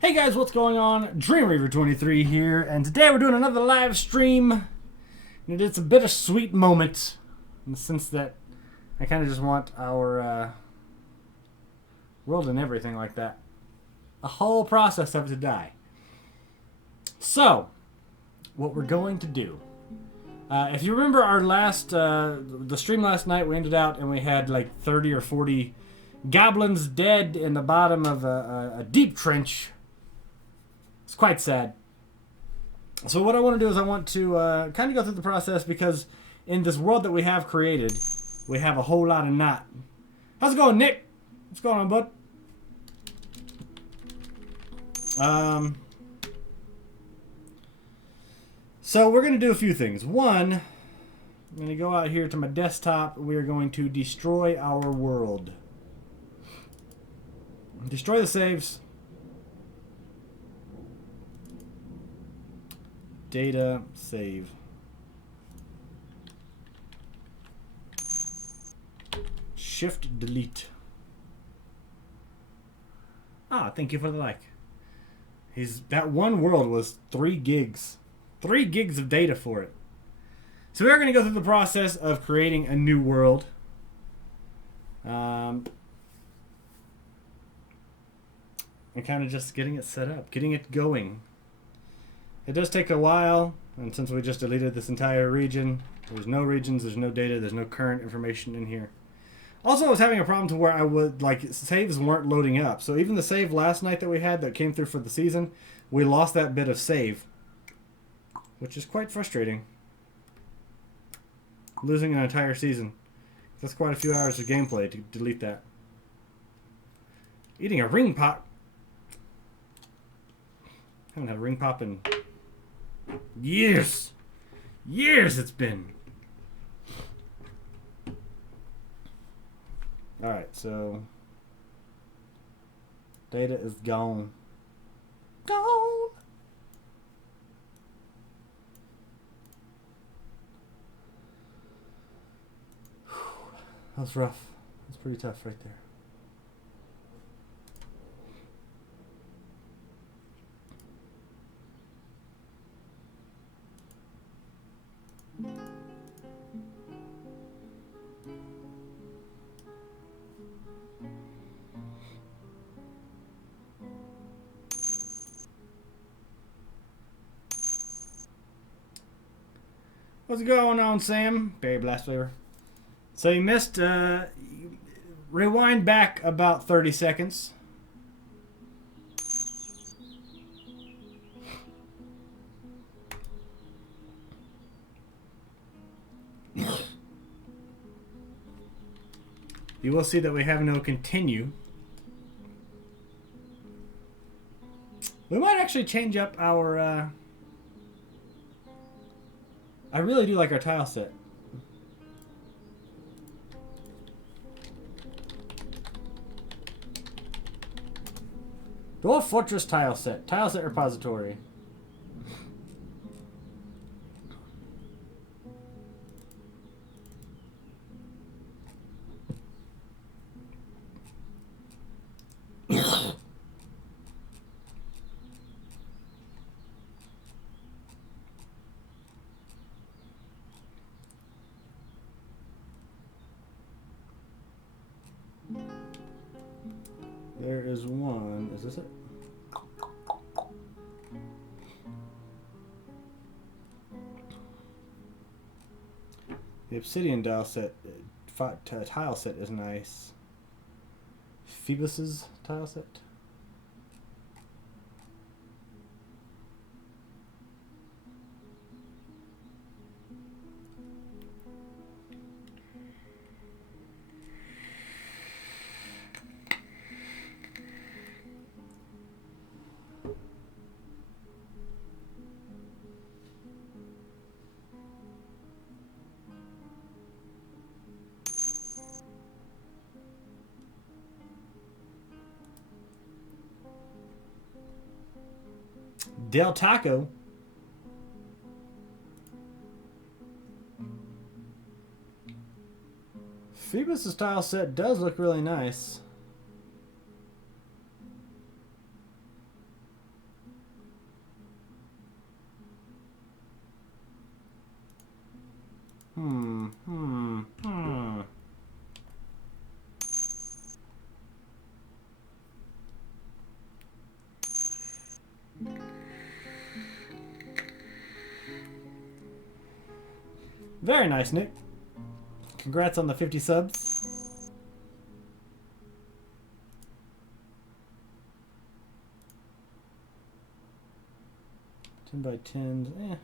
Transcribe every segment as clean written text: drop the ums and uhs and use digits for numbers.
Hey guys, what's going on? DreamReaver23 here, and today we're doing another live stream. And it's a bittersweet moment in the sense that I kind of just want our world and everything like that, a whole process of it to die. So, what we're going to do, if you remember our last, the stream last night, we ended out and we had like 30 or 40 goblins dead in the bottom of a deep trench. It's quite sad. So what I want to do is I want to kind of go through the process, because in this world that we have created, we have a whole lot of not. How's it going, Nick? What's going on, bud? So we're going to do a few things. One, I'm going to go out here to my desktop. We are going to destroy our world. Destroy the saves. Data, save. Shift, delete. Ah, thank you for the like. That one world was 3 gigs. 3 gigs of data for it. So we are going to go through the process of creating a new world. And kind of just getting it set up, getting it going. It does take a while, and since we just deleted this entire region, there's no regions, there's no data, there's no current information in here. Also, I was having a problem to where I would, saves weren't loading up. So even the save last night that we had that came through for the season, we lost that bit of save, which is quite frustrating. Losing an entire season. That's quite a few hours of gameplay to delete that. Eating a ring pop. Haven't had a ring pop in years it's been. Alright, so data is gone. Gone. That's rough. That's pretty tough right there. What's going on, Sam? Berry Blast flavor. So you missed, rewind back about 30 seconds. You will see that we have no continue. We might actually change up our, I really do like our tile set. Dwarf Fortress tile set. Tile set repository. There is one Is this it? The obsidian tile set is nice. Phoebus's tile set. Del Taco. Phoebus' tile set does look really nice. Very nice, Nick. Congrats on the 50 subs. Ten by 10s.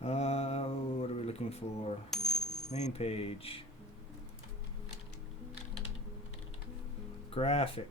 What are we looking for? Main page. Graphics.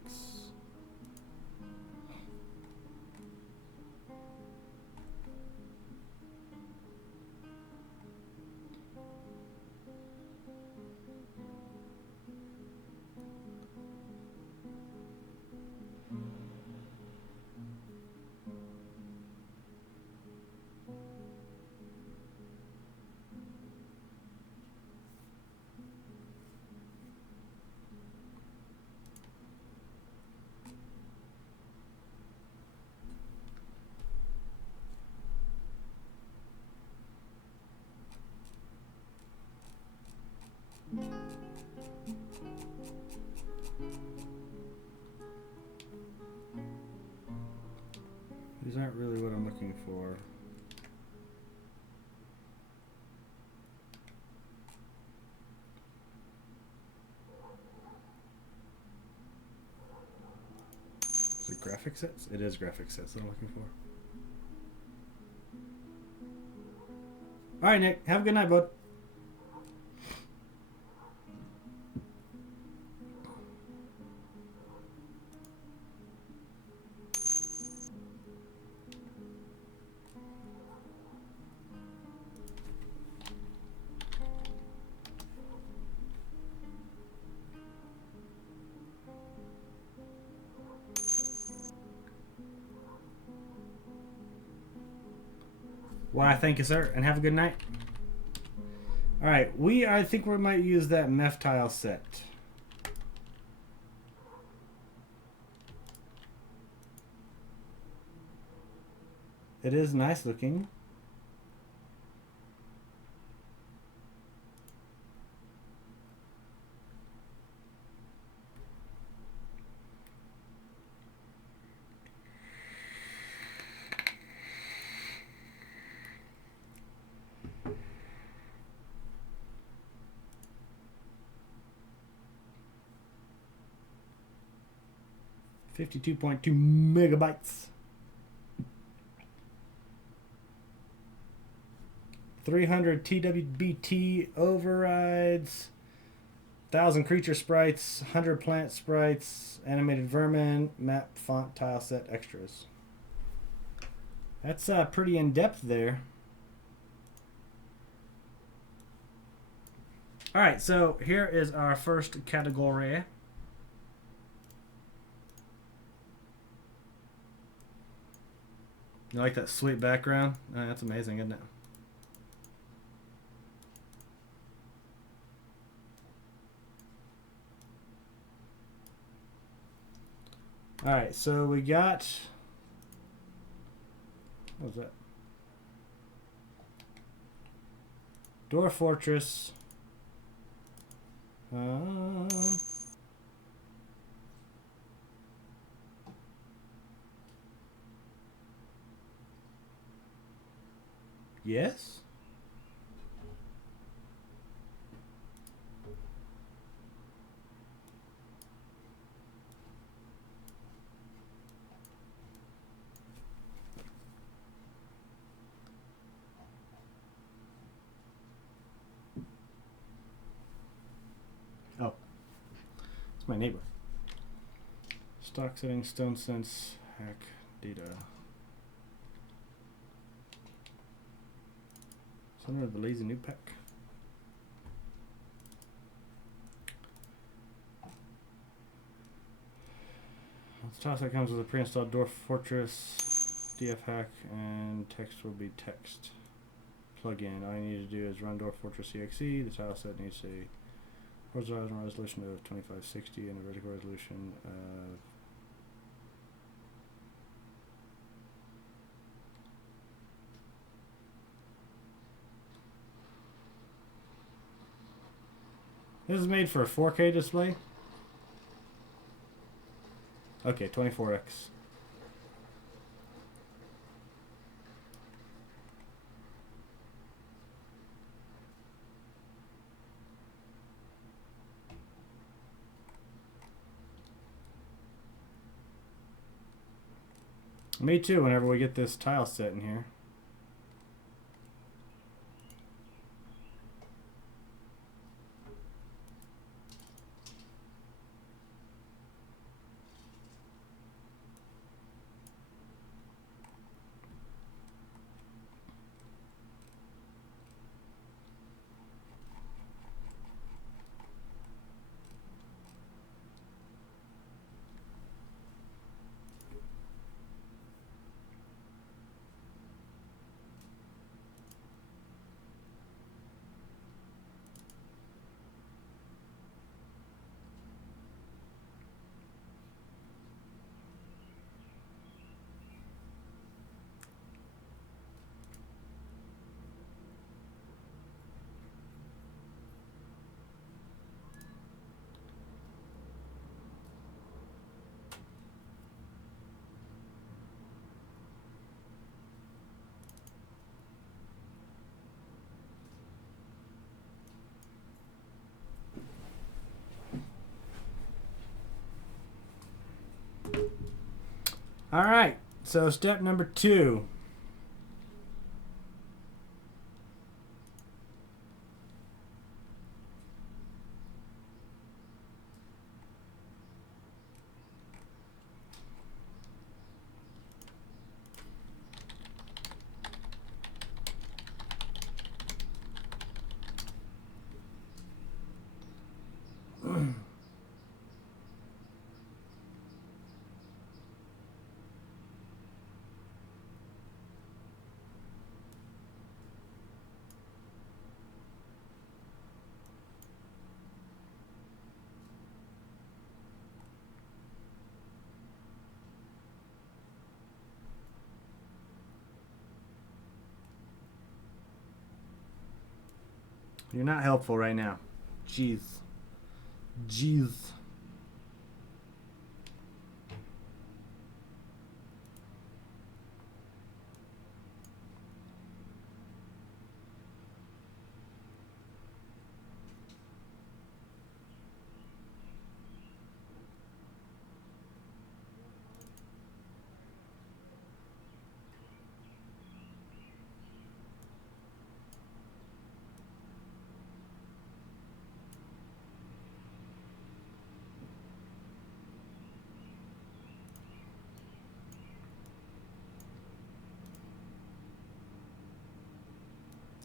These aren't really what I'm looking for. Is it graphic sets? It is graphic sets that I'm looking for. All right, Nick. Have a good night, bud. Why, thank you, sir, and have a good night. All right, I think we might use that meth tile set. It is nice looking. $52.2 megabytes. 300 TWBT overrides. 1,000 creature sprites. 100 plant sprites. Animated vermin. Map font tile set extras. That's pretty in depth there. All right, so here is our first category. You like that sweet background? Oh, that's amazing, isn't it? All right, so we got What was that? Dwarf Fortress. Yes? Oh. It's my neighbor. Stock settings, stone sense, hack, data. Center of the lazy new pack. The tile set comes with a pre-installed Dwarf Fortress, DF hack, and text will be text. Plug-in. All you need to do is run Dwarf Fortress exe. The tile set needs a horizontal resolution of 2560 and a vertical resolution of This is made for a 4K display. Okay, 24x. Me too, whenever we get this tile set in here. All right, so step number 2. You're not helpful right now. Jeez. Jeez.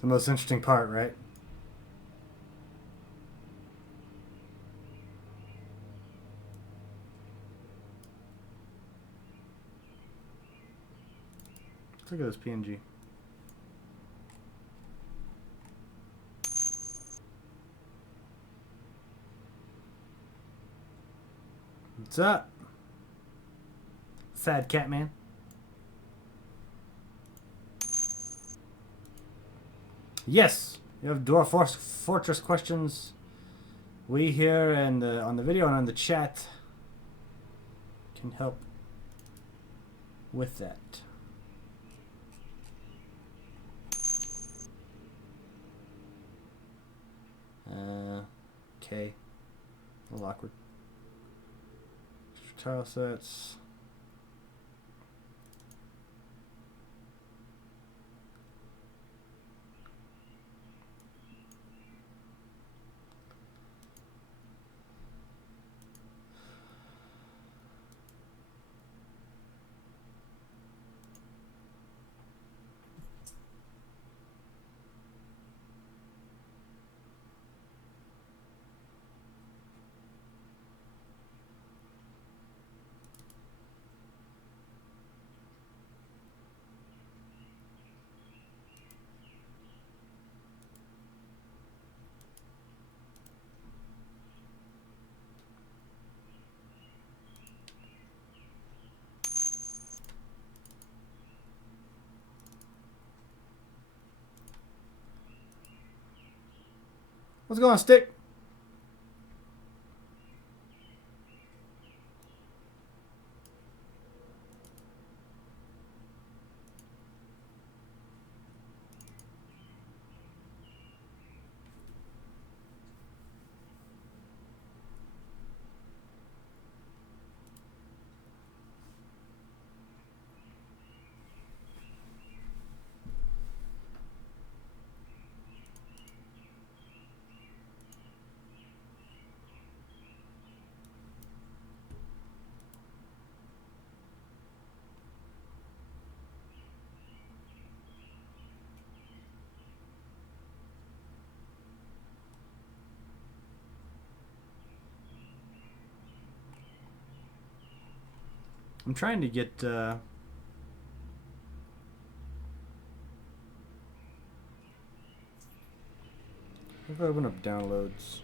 The most interesting part, right? Look at this PNG. What's up? Sad cat man. Yes, you have Dwarf Fortress questions. We here and on the video and on the chat can help with that. Okay. A little awkward. Tile sets. What's going on, Stick? I'm trying to get if I open up downloads.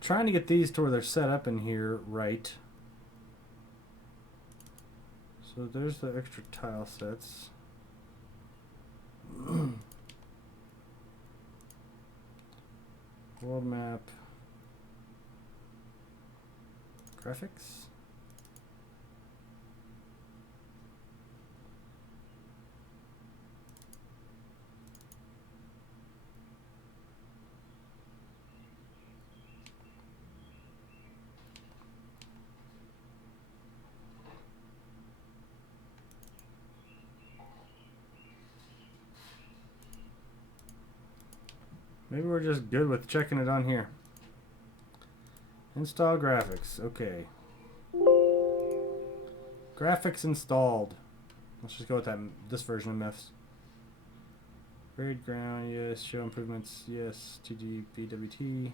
Trying to get these to where they're set up in here right. So there's the extra tile sets. World map. Graphics. Maybe we're just good with checking it on here. Install graphics. Okay. Graphics installed. Let's just go with that. This version of MIFS. Buried ground. Yes. Show improvements. Yes. TGBWT.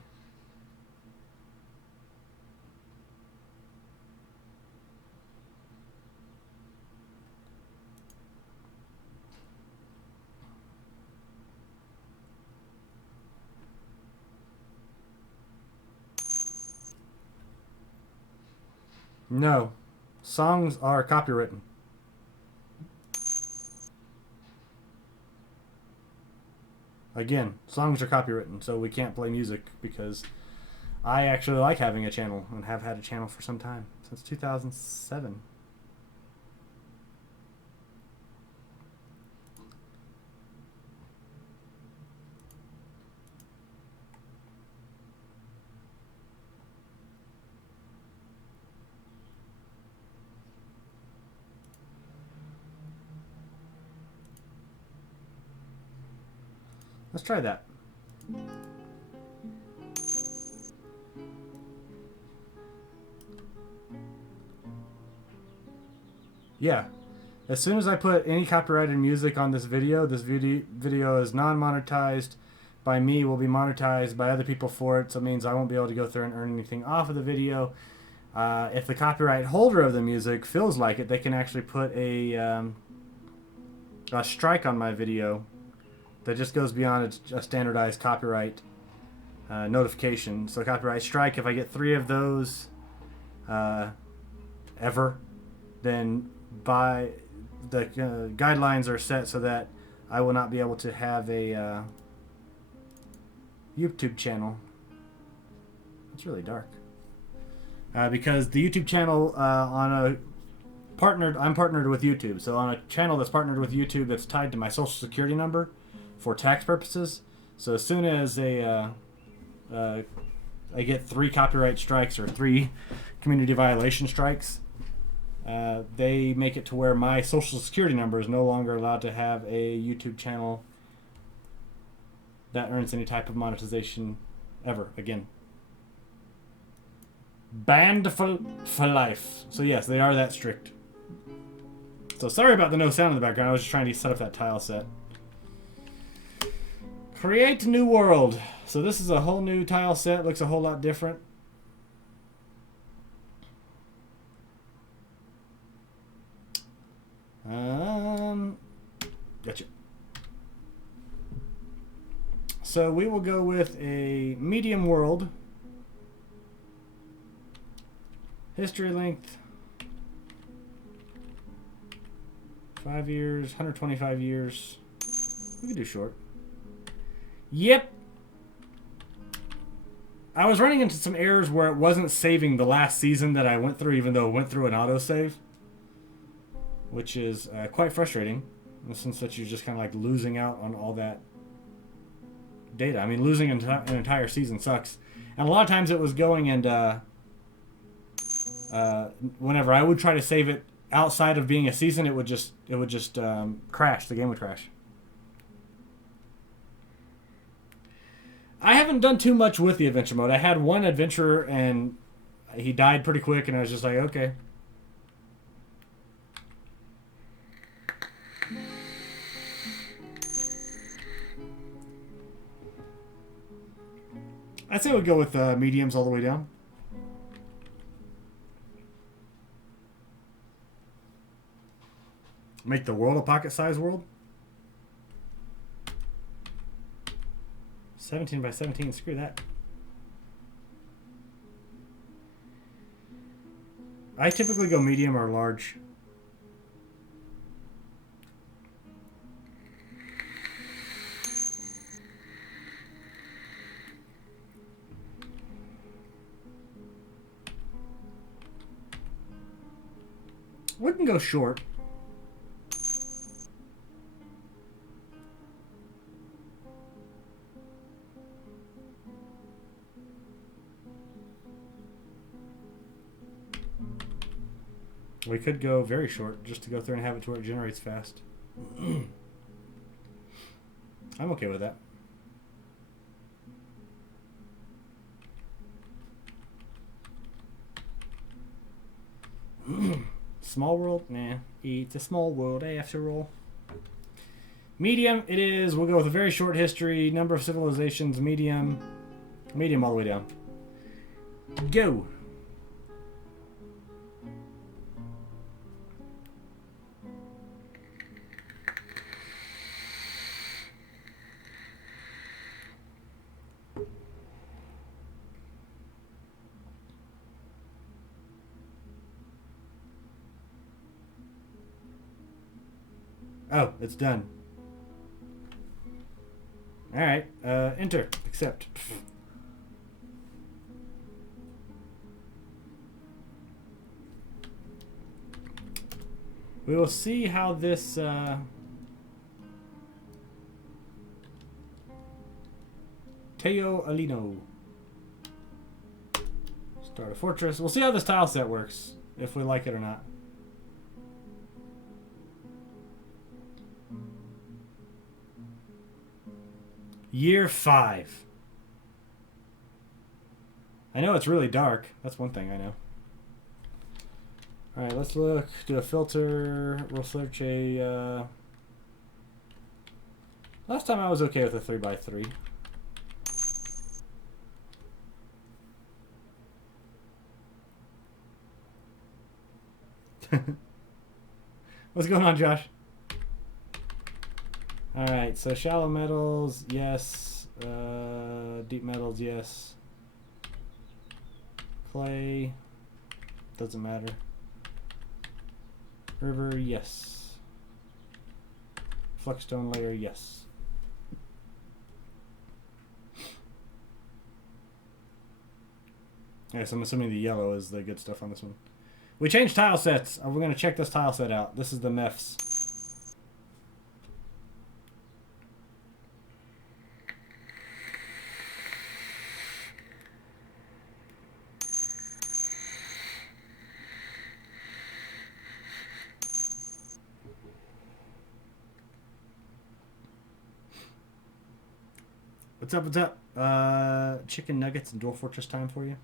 No. Songs are copywritten. Again, songs are copywritten, so we can't play music because I actually like having a channel and have had a channel for some time, since 2007. Let's try that. Yeah. As soon as I put any copyrighted music on this video is non-monetized by me, will be monetized by other people for it, so it means I won't be able to go through and earn anything off of the video. If the copyright holder of the music feels like it, they can actually put a strike on my video that just goes beyond a standardized copyright notification. So copyright strike, if I get 3 of those ever, then by the guidelines are set so that I will not be able to have a YouTube channel. It's really dark. Because the YouTube channel I'm partnered with YouTube. So on a channel that's partnered with YouTube, that's tied to my social security number for tax purposes. So as soon as I get 3 copyright strikes or 3 community violation strikes, they make it to where my social security number is no longer allowed to have a YouTube channel that earns any type of monetization ever again. Banned for life. So yes, they are that strict. So sorry about the no sound in the background. I was just trying to set up that tile set. Create new world. So this is a whole new tile set. Looks a whole lot different. Gotcha. So we will go with a medium world. History length 5 years, 125 years. We can do short. Yep. I was running into some errors where it wasn't saving the last season that I went through, even though it went through an autosave, which is quite frustrating, in the sense that you're just kind of like losing out on all that data. I mean, losing an entire season sucks. And a lot of times it was going and whenever I would try to save it outside of being a season, it would just crash. The game would crash. I haven't done too much with the adventure mode. I had one adventurer and he died pretty quick, and I was just like, okay. I'd say we'll go with mediums all the way down. Make the world a pocket-sized world. 17 by 17, screw that. I typically go medium or large. We can go short. We could go very short, just to go through and have it to where it generates fast. I'm okay with that. Small world? Nah. It's a small world after all. Medium, it is. We'll go with a very short history, number of civilizations, medium. Medium all the way down. Go! Oh, it's done. Alright, enter. Accept. We will see how this, Teo Alino. Start a fortress. We'll see how this tile set works, if we like it or not. Year 5. I know it's really dark. That's one thing I know. Alright, let's look. Do a filter. We'll search a... Last time I was okay with a 3x3. What's going on, Josh? Alright, so shallow metals, yes. Deep metals, yes. Clay, doesn't matter. River, yes. Flexstone layer, yes. Okay, so I'm assuming the yellow is the good stuff on this one. We changed tile sets. We're going to check this tile set out. This is the MEFs. What's up, what's up? Chicken nuggets and Dwarf Fortress time for you.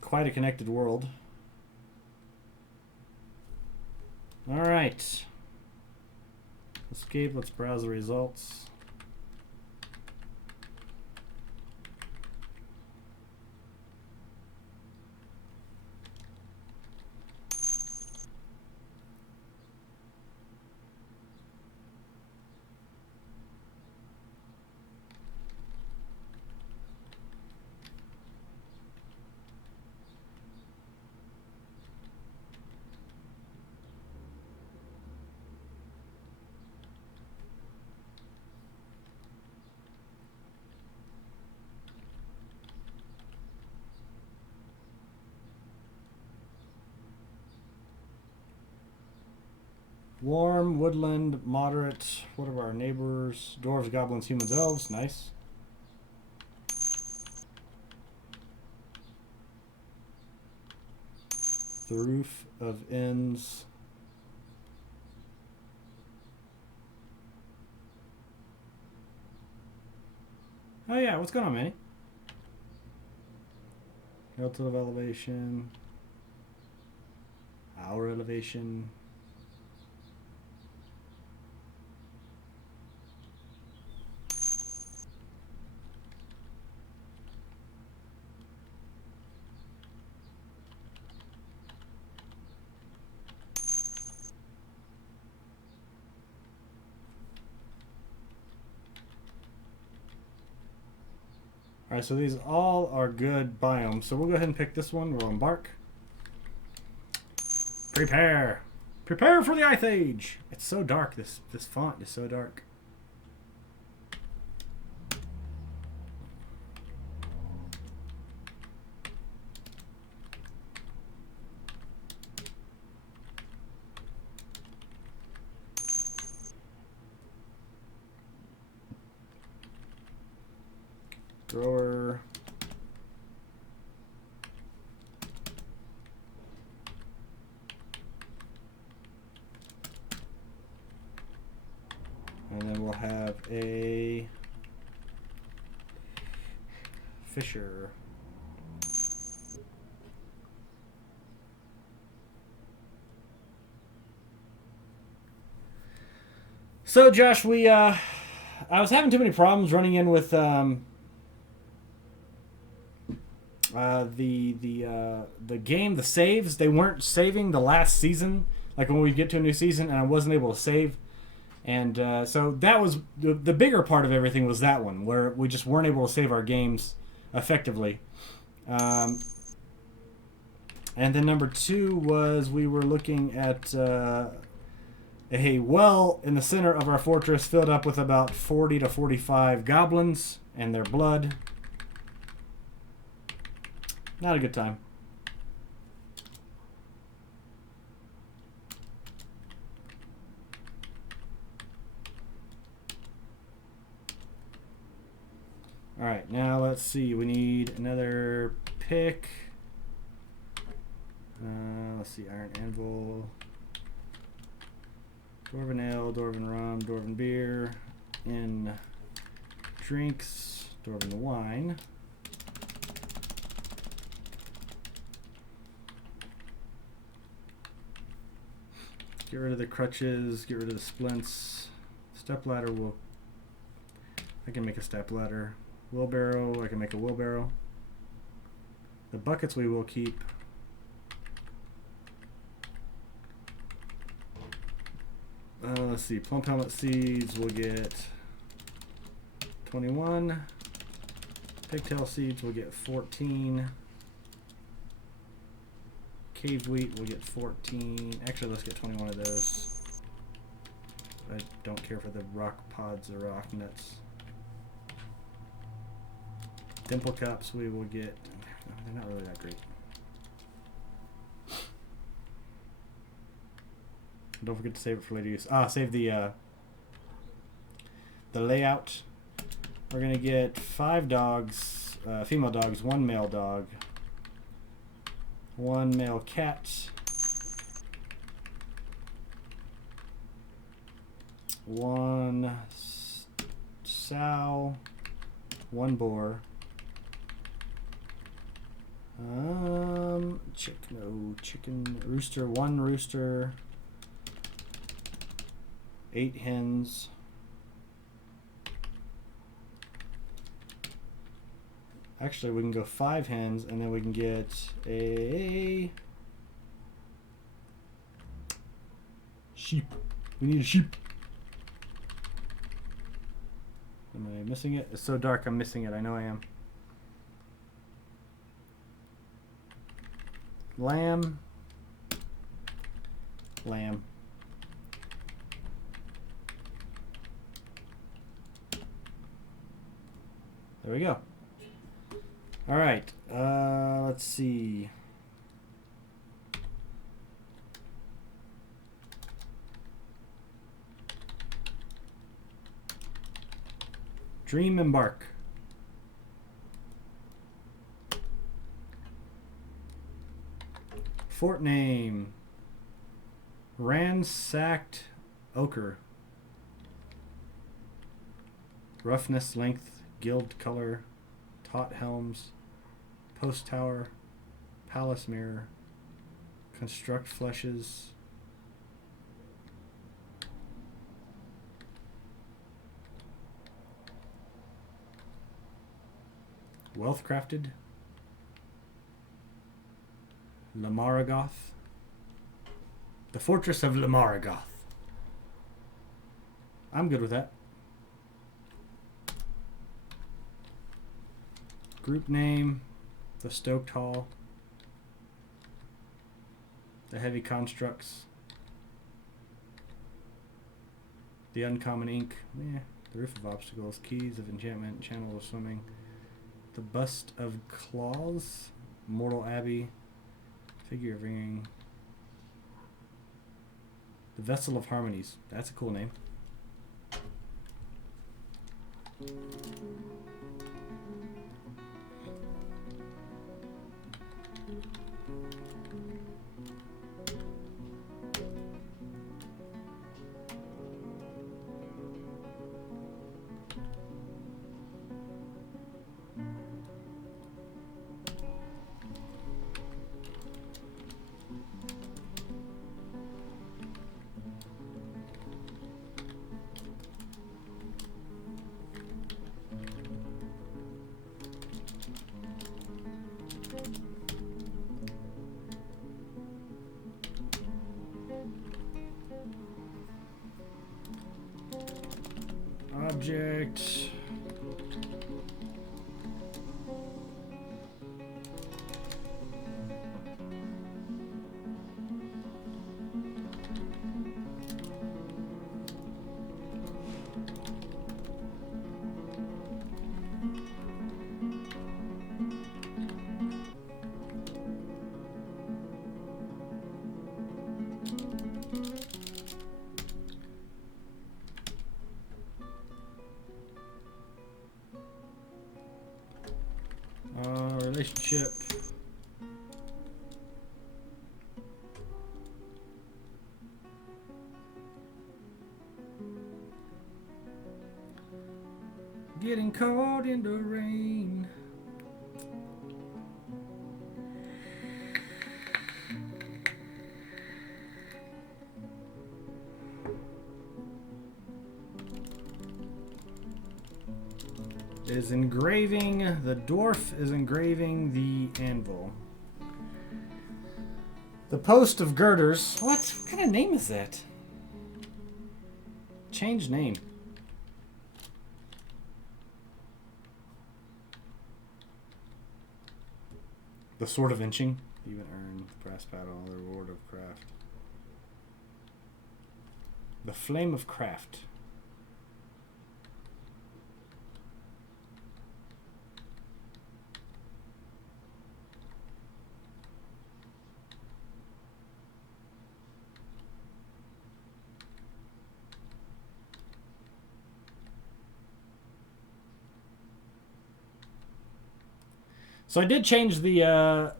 Quite a connected world. Alright. Escape, let's browse the results. Warm, woodland, moderate. What are our neighbors? Dwarves, goblins, humans, elves. Nice. The roof of inns. Oh yeah, what's going on, Manny? Relative elevation. Our elevation. Alright, so these all are good biomes. So we'll go ahead and pick this one. We'll embark. Prepare! Prepare for the Ice Age! It's so dark. This font is so dark. Thrower. And then we'll have a fisher. So Josh, I was having too many problems running in with the game, the saves. They weren't saving the last season, like when we get to a new season, and I wasn't able to save. And so that was the bigger part of everything was that one, where we just weren't able to save our games effectively. And then number 2 was we were looking at a well in the center of our fortress filled up with about 40 to 45 goblins and their blood. Not a good time. Alright, now let's see. We need another pick. Let's see. Iron Anvil. Dwarven Ale, Dwarven Rum, Dwarven Beer. In drinks, Dwarven Wine. Get rid of the crutches, get rid of the splints. Step ladder will... I can make a step ladder. Wheelbarrow, I can make a wheelbarrow. The buckets we will keep. Let's see, plum helmet seeds we'll get 21. Pigtail seeds we'll get 14. Cave wheat we'll get 14. Actually, let's get 21 of those. I don't care for the rock pods or rock nuts. Dimple cups we will get. They're not really that great. Don't forget to save it for later use. Save the layout. We're gonna get 5 dogs, female dogs, 1 male dog, 1 male cat, 1 sow, 1 boar. Chicken, rooster, 1 rooster, 8 hens, actually we can go 5 hens and then we can get a sheep. We need a sheep. Am I missing it? It's so dark I'm missing it. I know I am. Lamb. Lamb. There we go. All right. Let's see. Dream embark. Fort name. Ransacked ochre. Roughness, length, guild color, taut helms, post tower, palace mirror, construct fleshes, wealth crafted, Lamaragoth, the fortress of Lamaragoth. I'm good with that. Group name, the Stoked Hall, the Heavy Constructs, the Uncommon Ink, the Roof of Obstacles, Keys of Enchantment, Channel of Swimming, the Bust of Claws, Mortal Abbey, Figure of Ringing, the Vessel of Harmonies. That's a cool name. object. Relationship. Getting caught in the rain. Is engraving, the dwarf is engraving the anvil. The post of girders. What kind of name is that? Change name. The sword of inching. Even earn the brass paddle, the reward of craft. The flame of craft. So I did change the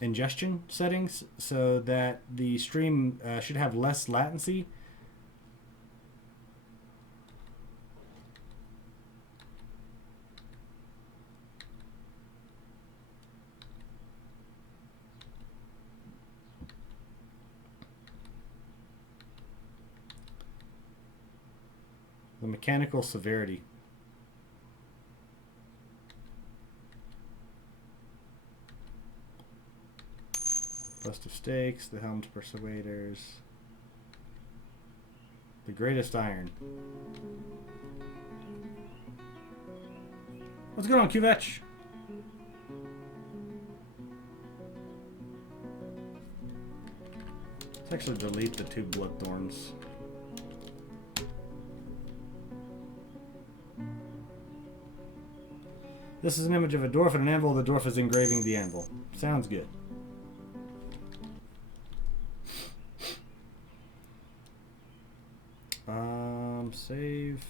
ingestion settings so that the stream should have less latency. The mechanical severity. Bust of Stakes, the Helmed Persuaders, the Greatest Iron. What's going on, Qvetch? Let's actually delete the 2 Bloodthorns. This is an image of a dwarf and an anvil. The dwarf is engraving the anvil. Sounds good. Save.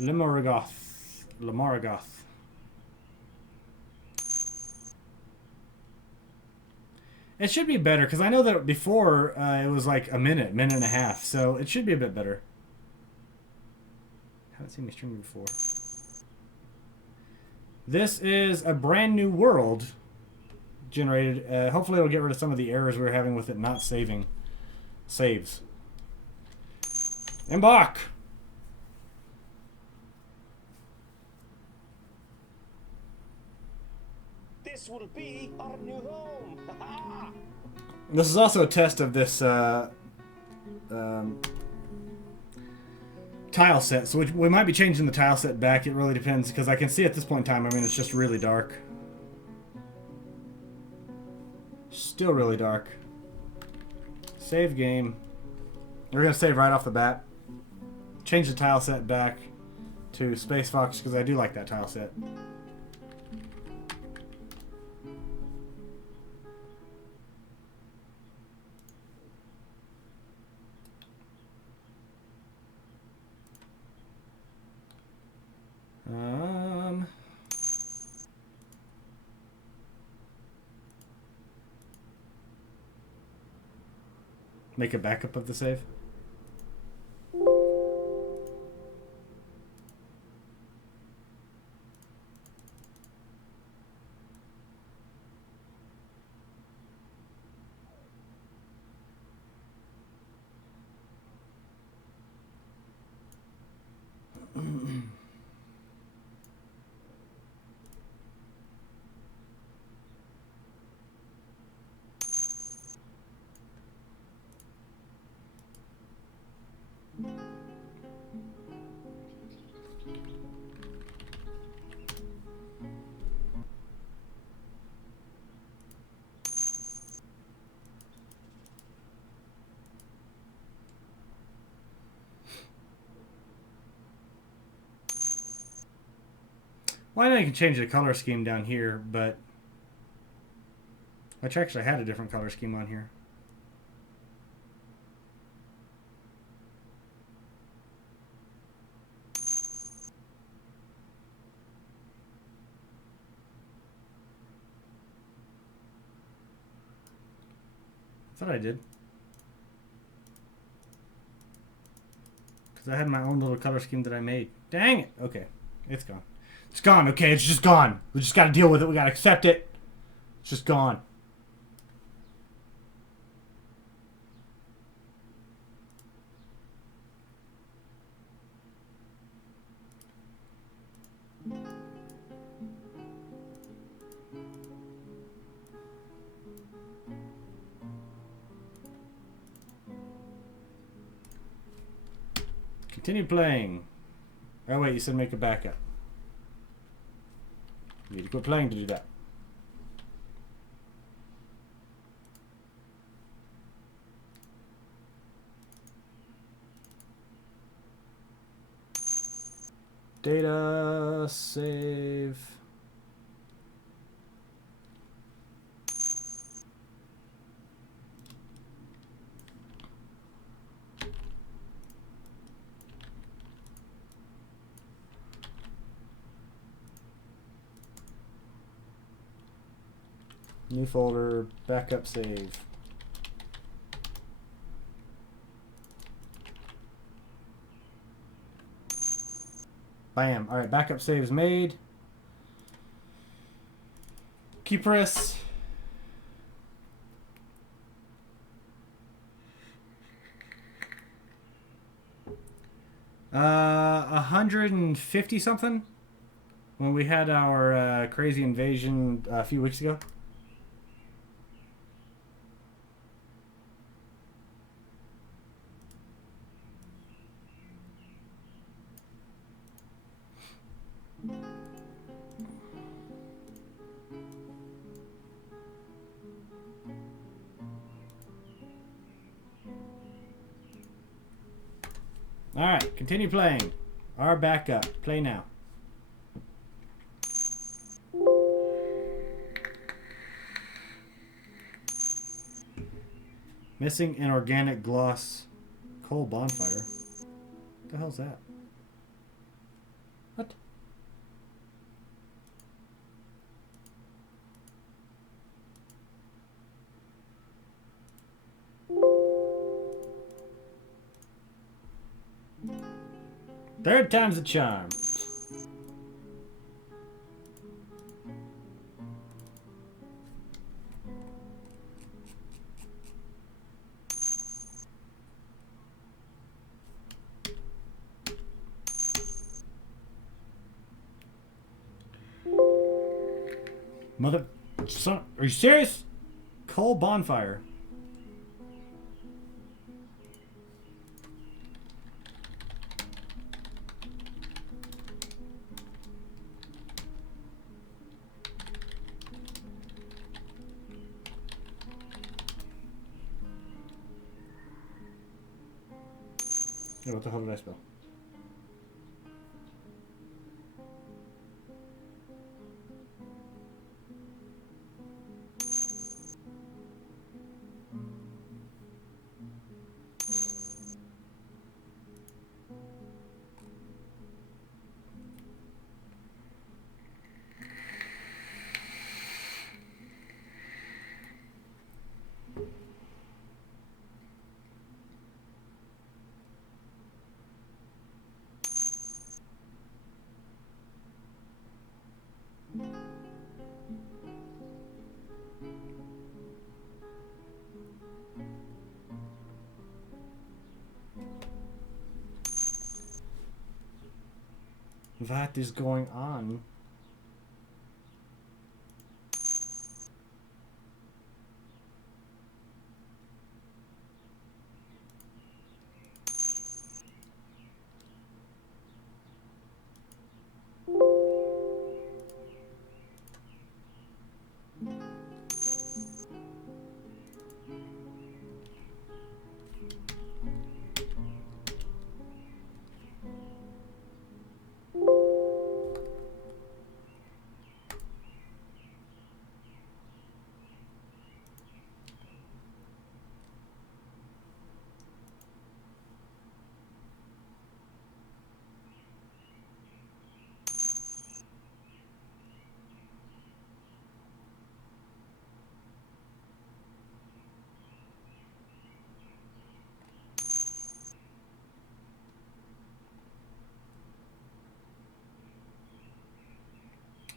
Limaragoth. It should be better, because I know that before it was like a minute and a half, so it should be a bit better. Haven't seen me stream before. This is a brand new world generated. Hopefully it'll get rid of some of the errors we were having with it not saving saves. Embark! This will be our new home. This is also a test of this tile set, so we might be changing the tile set back. It really depends, because I can see at this point in time, I mean, it's just really dark. Still really dark. Save game. We're going to save right off the bat. Change the tile set back to Space Fox, because I do like that tile set. Make a backup of the save. Well, I know you can change the color scheme down here, but which actually had a different color scheme on here. I thought I did. Because I had my own little color scheme that I made. Dang it. Okay. It's gone. It's gone. Okay, it's just gone. We just got to deal with it. We got to accept it. It's just gone. Continue playing. Oh wait, you said make a backup. You need to quit playing to do that. Data save. New folder, backup save. Bam. Alright, backup save is made. Key press. Uh, 150 something when we had our crazy invasion a few weeks ago. Alright, continue playing. Our backup. Play now. Missing an organic gloss coal bonfire. What the hell's that? What? Third time's the charm. Mother... Son, are you serious? Coal bonfire. Yeah, what the hell did I spell? What is going on?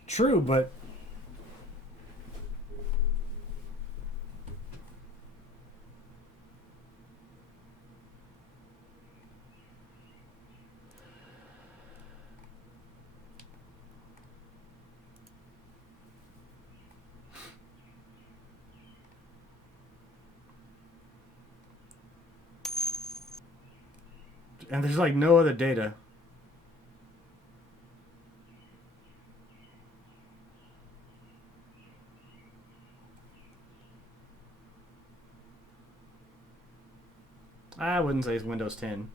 True, but and there's like no other data. I wouldn't say it's Windows 10.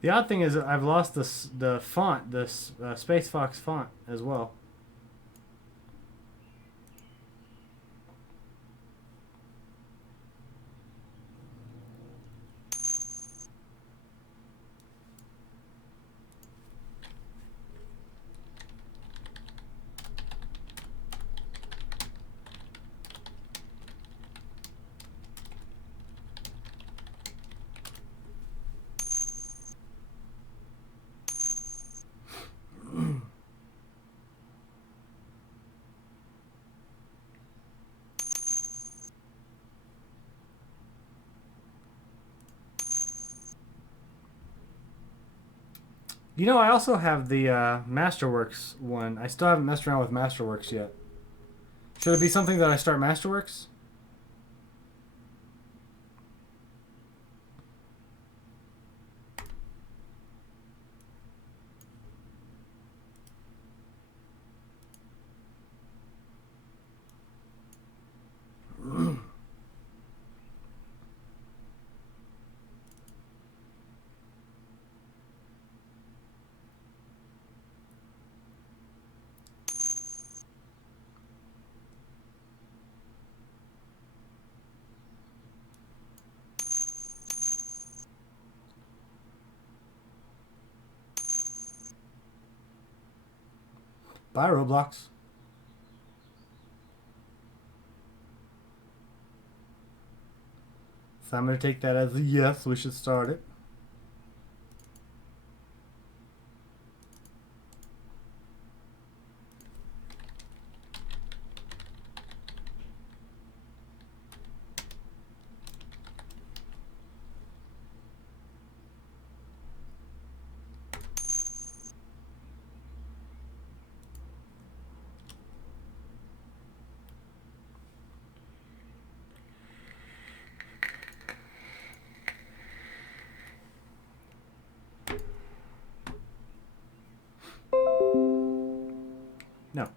The odd thing is I've lost the font, this Space Fox font as well. You know, I also have the Masterworks one. I still haven't messed around with Masterworks yet. Should it be something that I start Masterworks? Bye, Roblox. So I'm going to take that as a yes, we should start it. No.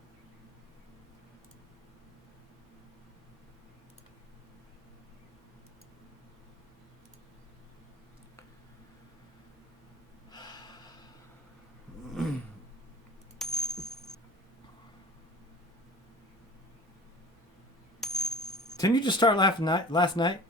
Didn't you just start laughing last night?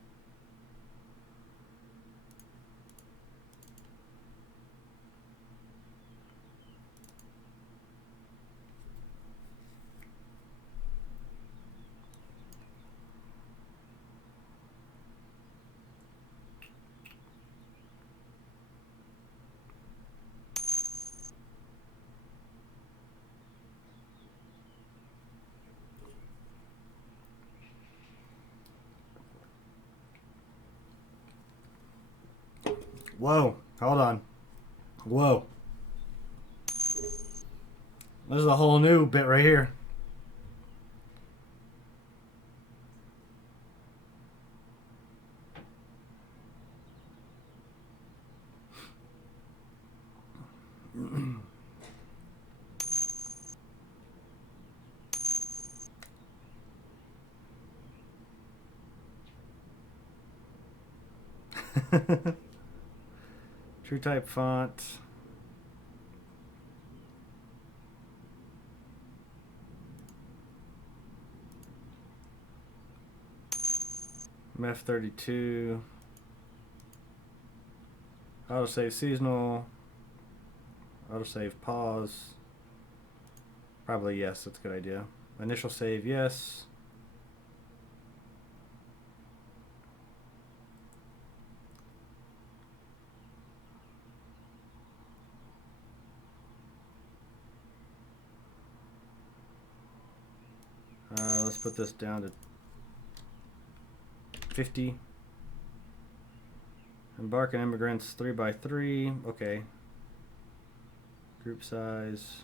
Whoa, hold on. Whoa. This is a whole new bit right here. True type font. F32. Autosave seasonal. Autosave pause. Probably yes, that's a good idea. Initial save, yes. Let's put this down to 50. Embarking immigrants 3x3. Okay. Group size.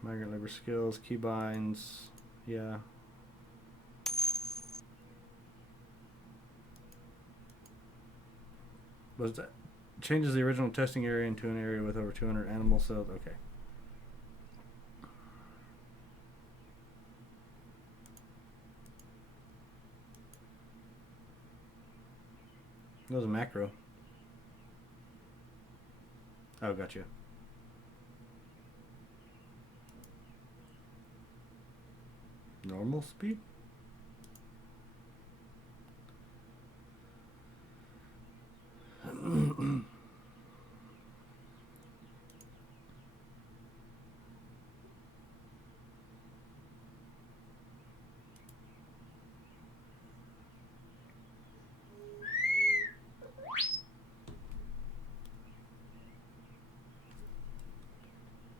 Migrant labor skills, keybinds. Yeah. Was that changes the original testing area into an area with over 200 animal cells? Okay. That was a macro. Oh, gotcha. Normal speed?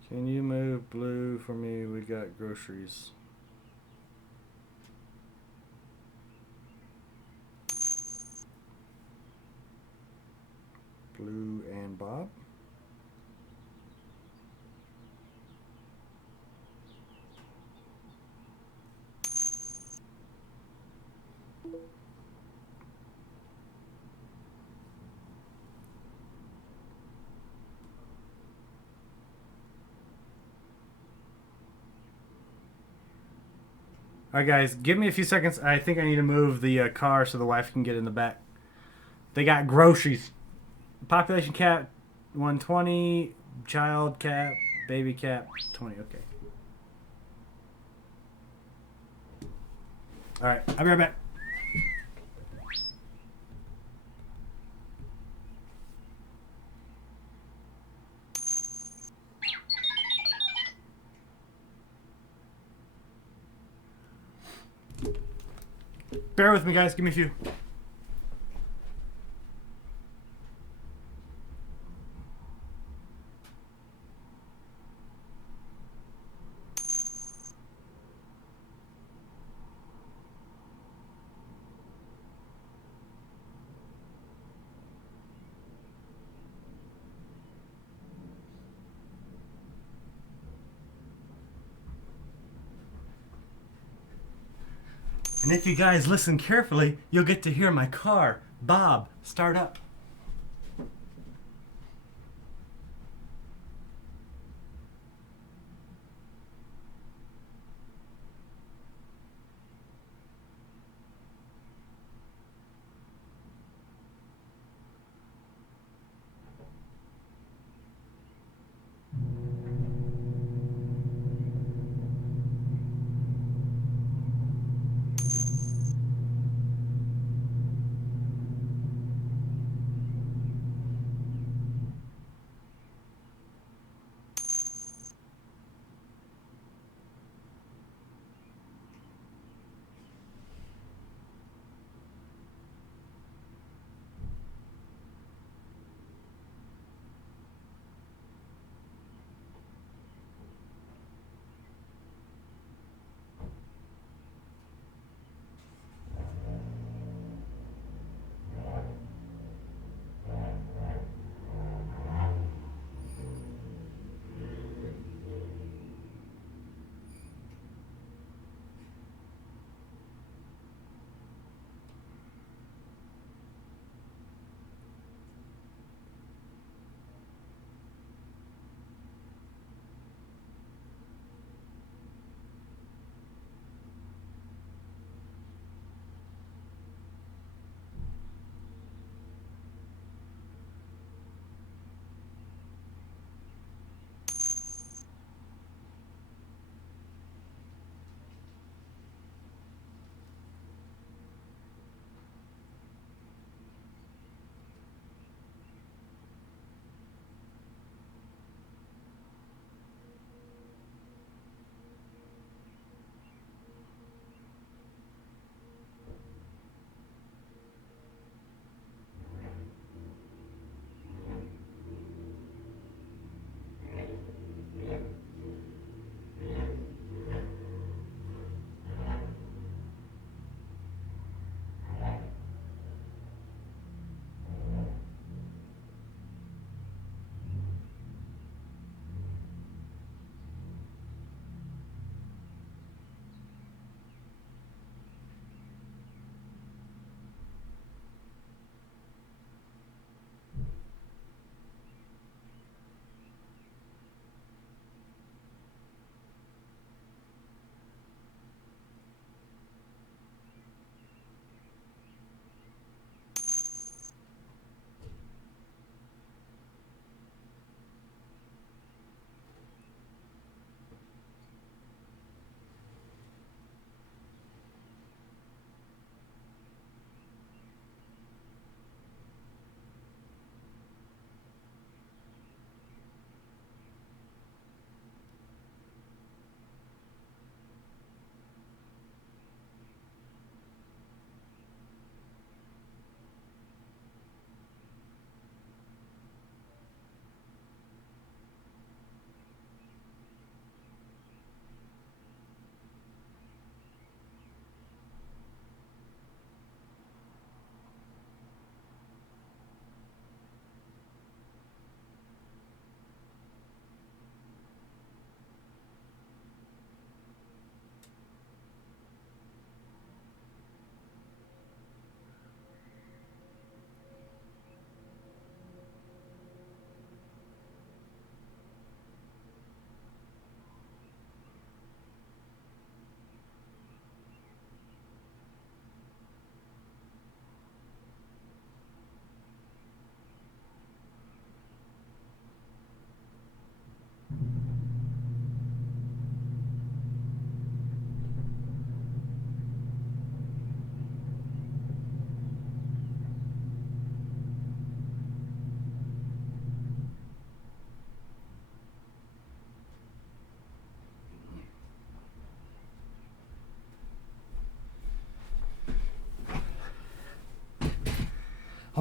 Can you move blue for me? We got groceries. Blue and Bob. Alright guys, give me a few seconds. I think I need to move the car so the wife can get in the back. They got groceries. Population cap 120, child cap, baby cap 20. Okay. Alright, I'll be right back. Bear with me, guys. Give me a few. And if you guys listen carefully, you'll get to hear my car, Bob, start up.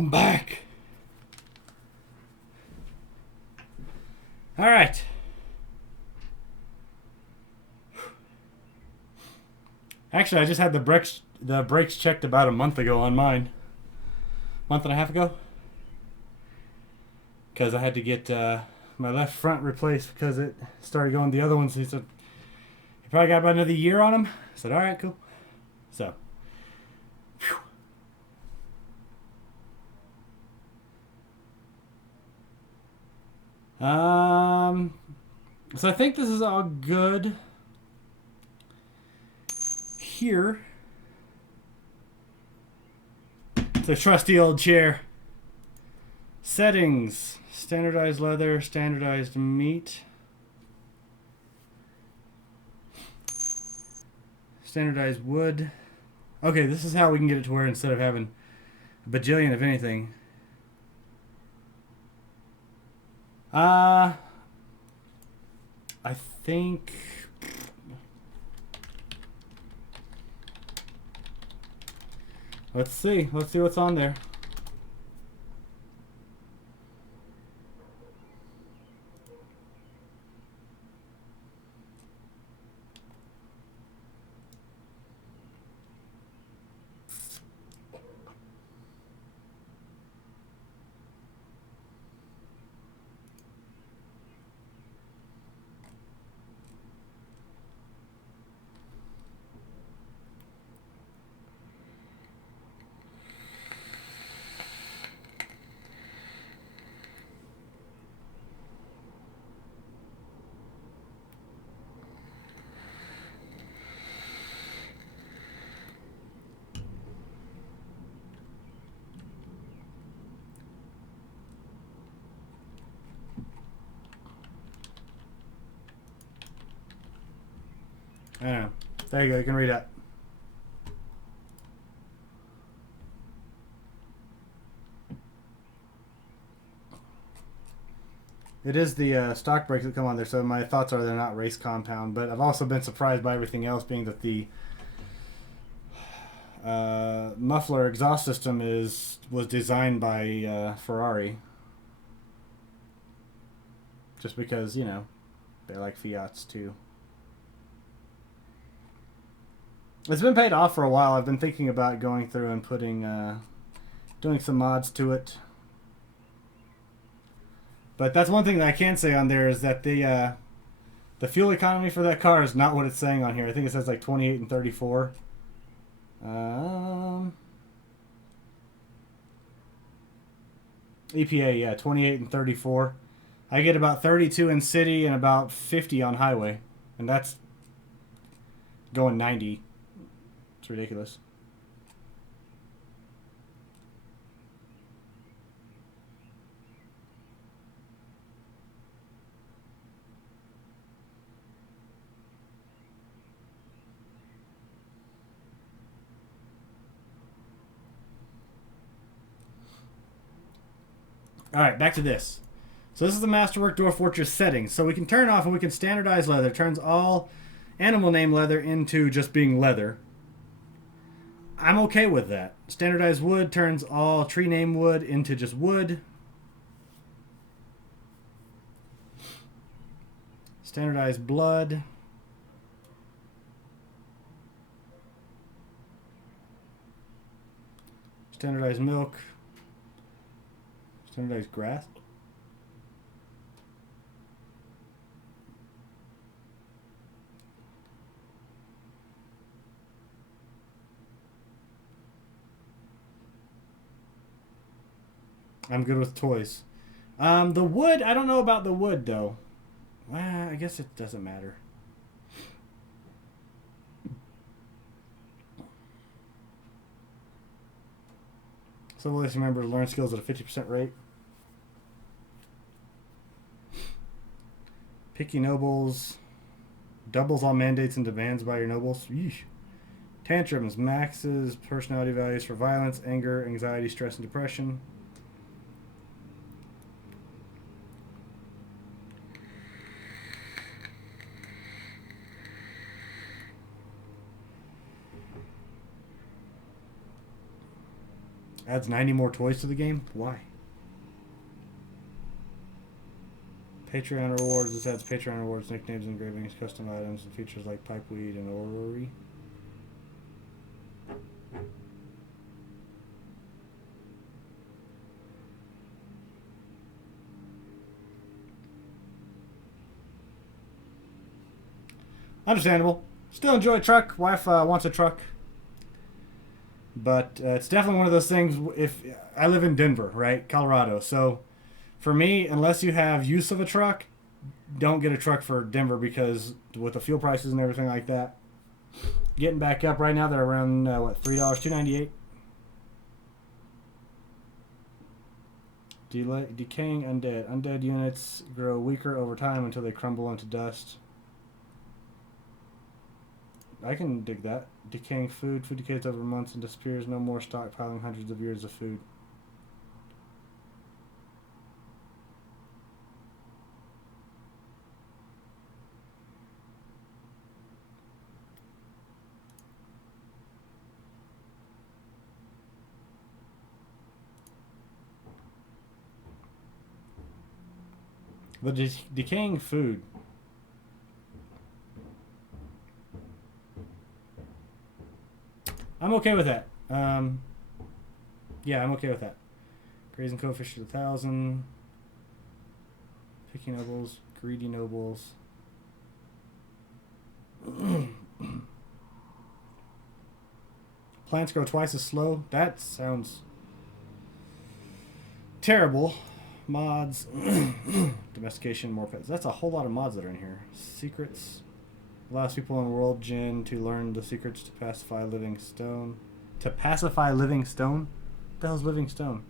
I'm back. All right. Actually, I just had the brakes checked about a month ago on mine. Month and a half ago. Because I had to get my left front replaced because it started going the other ones. He said, you probably got about another year on them. I said, all right, cool. So. So I think this is all good here. It's a trusty old chair. Settings. Standardized leather, standardized meat. Standardized wood. Okay, this is how we can get it to where instead of having a bajillion of anything. I think... Let's see. Let's see what's on there. I don't know. There you go. You can read that. It is the stock brakes that come on there, so my thoughts are they're not race compound. But I've also been surprised by everything else, being that the muffler exhaust system was designed by Ferrari. Just because, you know, they like Fiats too. It's been paid off for a while. I've been thinking about going through and putting, doing some mods to it. But that's one thing that I can say on there is that the fuel economy for that car is not what it's saying on here. I think it says like 28 and 34. EPA, yeah, 28 and 34. I get about 32 in city and about 50 on highway. And that's going 90. It's ridiculous. Alright, back to this. So this is the Masterwork Dwarf Fortress settings. So we can turn off and we can standardize leather. It turns all animal name leather into just being leather. I'm okay with that. Standardized wood turns all tree name wood into just wood. Standardized blood. Standardized milk. Standardized grass. I'm good with toys. The wood, I don't know about the wood though. Well, I guess it doesn't matter. Civil List members learn skills at a 50% rate. Picky nobles. Doubles all mandates and demands by your nobles. Yeesh. Tantrums. Maxes personality values for violence, anger, anxiety, stress, and depression. Adds 90 more toys to the game? Why? Patreon rewards. This adds Patreon rewards, nicknames, engravings, custom items, and features like pipeweed and orrery. Understandable. Still enjoy truck. Wife wants a truck. But it's definitely one of those things. If I live in Denver, right? Colorado. So for me, unless you have use of a truck, don't get a truck for Denver because with the fuel prices and everything like that. Getting back up right now, they're around what, $3, $2.98. Decaying undead. Undead units grow weaker over time until they crumble into dust. I can dig that. Decaying food. Food decays over months and disappears. No more stockpiling hundreds of years of food. The decaying food. I'm okay with that. Yeah, I'm okay with that. Grazing coefficient 1,000. Picky nobles, greedy nobles. Plants grow twice as slow. That sounds terrible. Mods. Domestication, more pets. That's a whole lot of mods that are in here. Secrets. Allows people in World Gin to learn the secrets to pacify living stone. To pacify living stone? What the hell's living stone?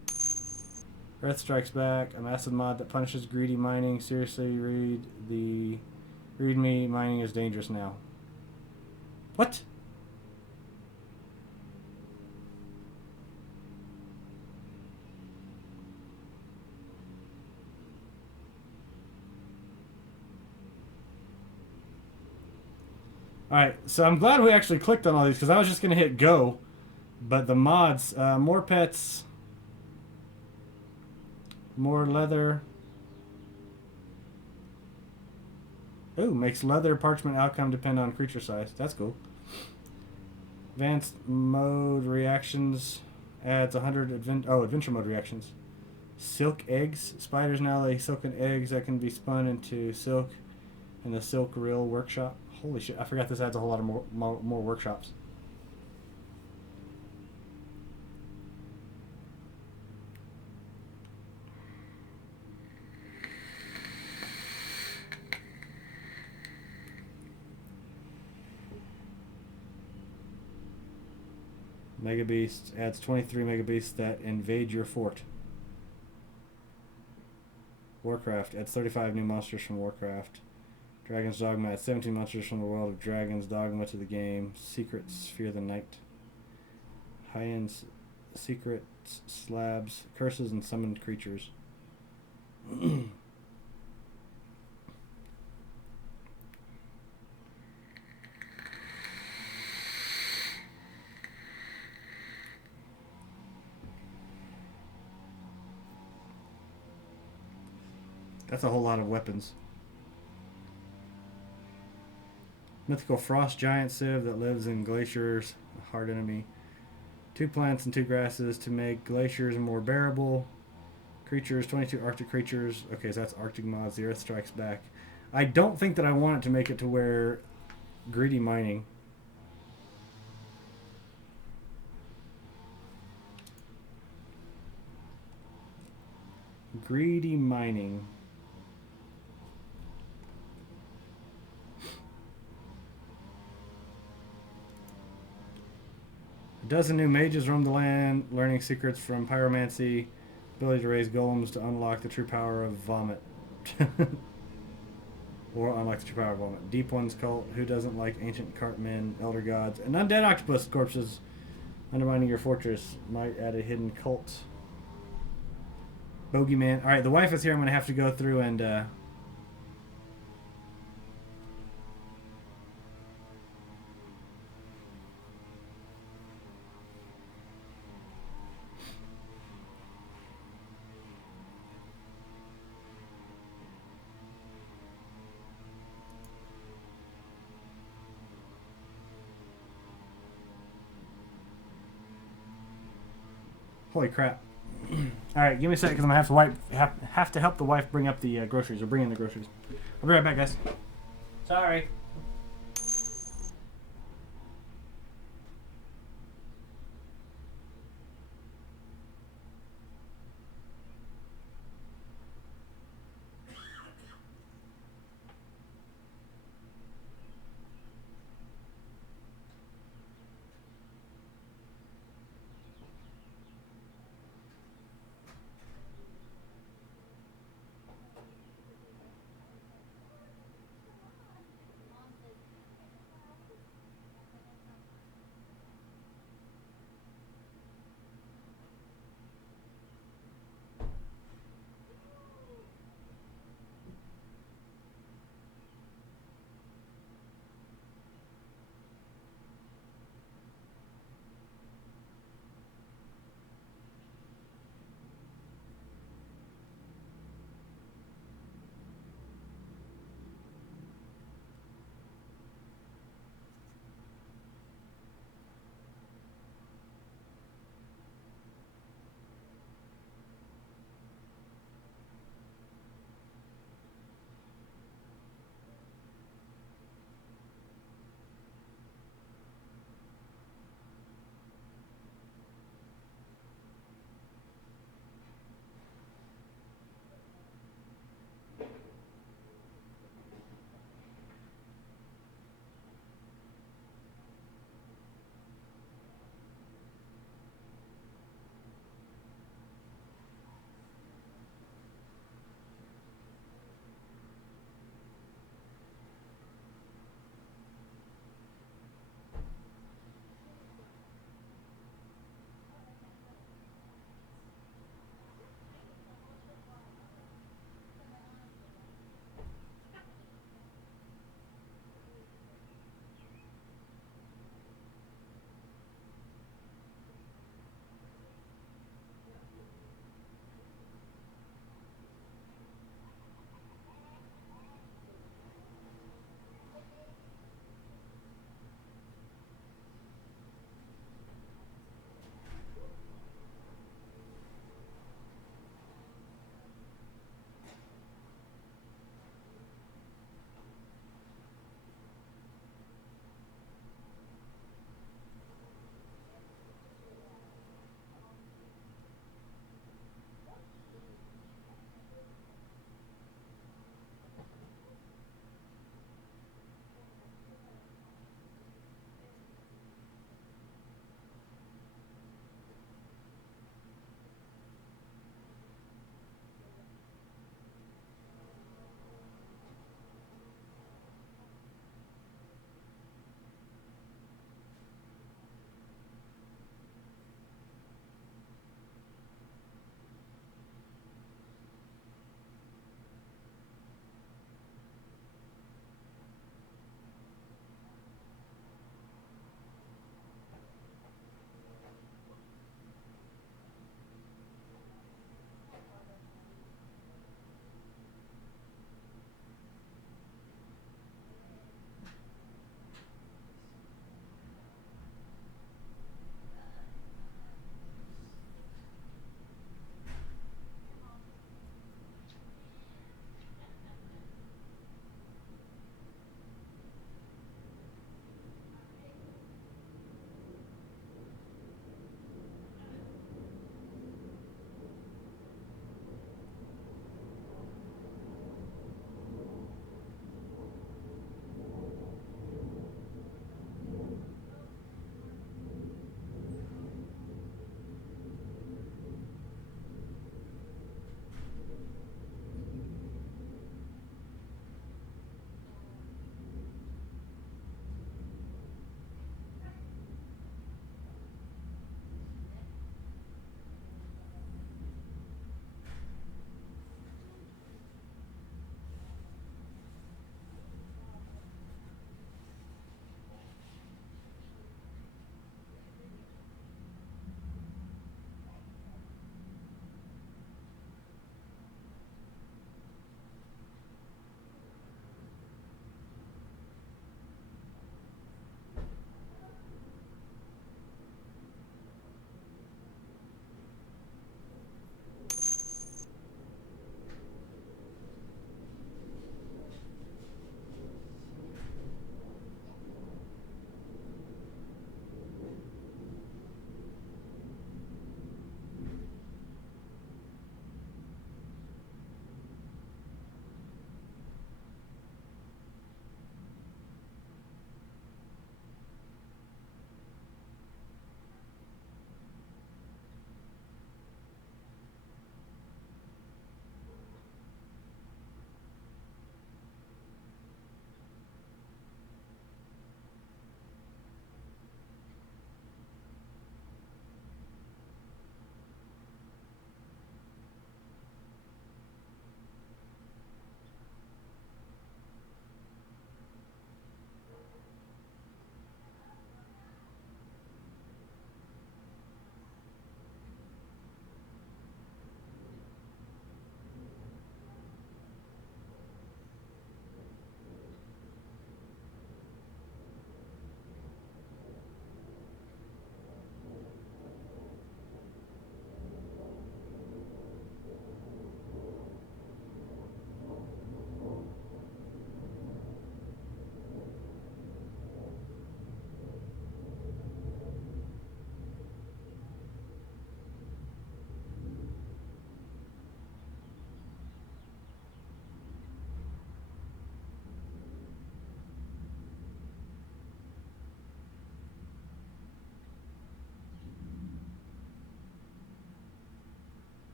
Earth Strikes Back. A massive mod that punishes greedy mining. Seriously, read me. Mining is dangerous now. What? Alright, so I'm glad we actually clicked on all these because I was just going to hit go. But the mods, more pets, more leather. Ooh, makes leather parchment outcome depend on creature size. That's cool. Advanced mode reactions adds 100 adventure mode reactions. Silk eggs. Spiders now lay silken eggs that can be spun into silk in the silk reel workshop. Holy shit, I forgot this adds a whole lot of more workshops. Mega Beast adds 23 Mega Beasts that invade your fort. Warcraft adds 35 new monsters from Warcraft. Dragon's Dogma adds 17 monsters from the world of Dragon's Dogma to the game. Secrets, Fear the Night. High-end secrets, slabs, curses, and summoned creatures. That's a whole lot of weapons. Mythical Frost Giant Civ that lives in glaciers, a hard enemy. 2 plants and 2 grasses to make glaciers more bearable. Creatures, 22 Arctic creatures. Okay, so that's Arctic mods. The Earth Strikes Back. I don't think that I want it to make it to where greedy mining. Greedy mining. A dozen new mages roam the land, learning secrets from pyromancy, ability to raise golems to unlock the true power of vomit. Or unlock the true power of vomit. Deep One's cult, who doesn't like ancient cartmen, elder gods, and undead octopus corpses undermining your fortress might add a hidden cult. Bogeyman. Alright, the wife is here. I'm going to have to go through and Holy crap. Alright, give me a sec because I'm going to have to help the wife bring up the groceries, or bring in the groceries. I'll be right back, guys. Sorry.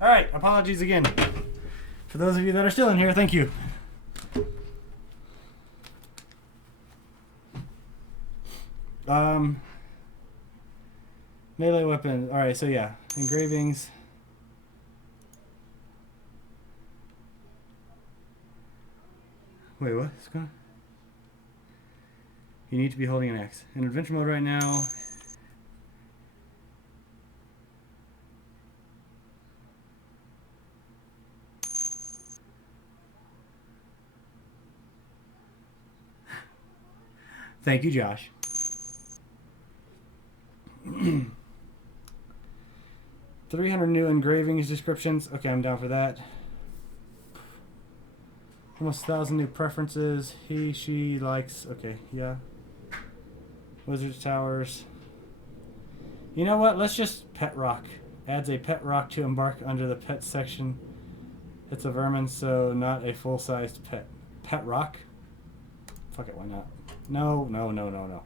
All right, apologies again. For those of you that are still in here, thank you. Melee weapon. All right, so yeah, engravings. Wait, what? It's going. You need to be holding an axe. In adventure mode right now. Thank you, Josh. 300 new engravings descriptions. Okay, I'm down for that. Almost 1,000 new preferences. He, she, likes. Okay, yeah. Wizard's Towers. You know what? Let's just pet rock. Adds a pet rock to embark under the pet section. It's a vermin, so not a full-sized pet. Pet rock? Fuck it, why not? No, no, no, no, no.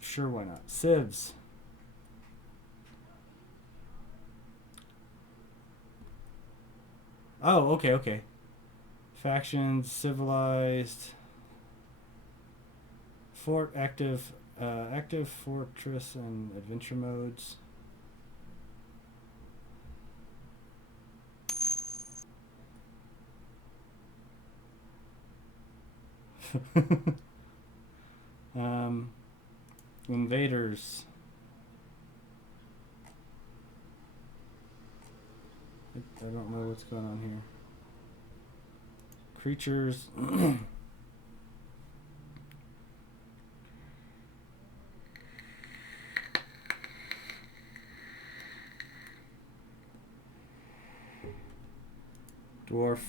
Sure, why not? Civs. Oh, okay, okay. Factions, civilized. Fort, active fortress and adventure modes. Invaders. I don't know what's going on here. Creatures. Dwarf.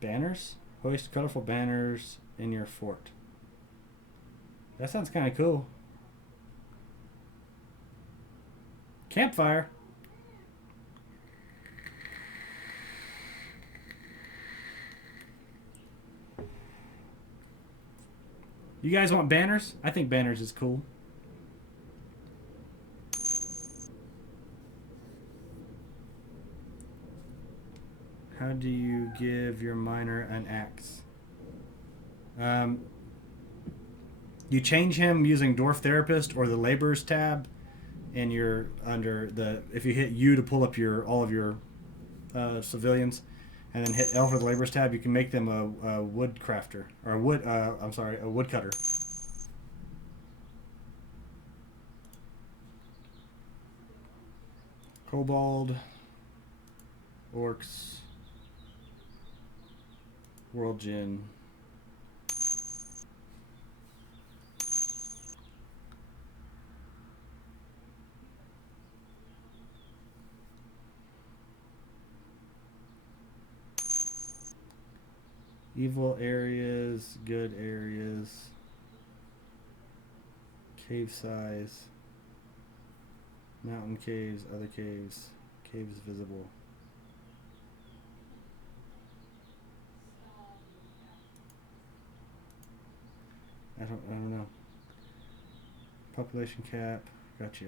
Banners? Hoist colorful banners in your fort. That sounds kind of cool. Campfire. You guys want banners? I think banners is cool. How do you give your miner an axe? You change him using Dwarf Therapist or the Laborers tab, and you're under the. If you hit U to pull up all of your civilians, and then hit L for the Laborers tab, you can make them a wood crafter or a woodcutter. Kobold, orcs. World Gin. Evil areas, good areas. Cave size. Mountain caves, other caves. Caves visible. I don't know. Population cap. Gotcha.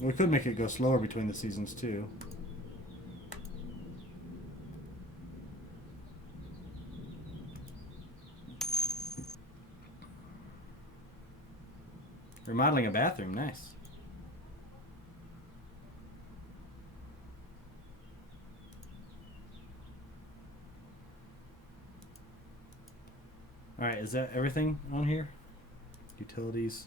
We could make it go slower between the seasons too. Remodeling a bathroom, nice. Alright, is that everything on here? Utilities.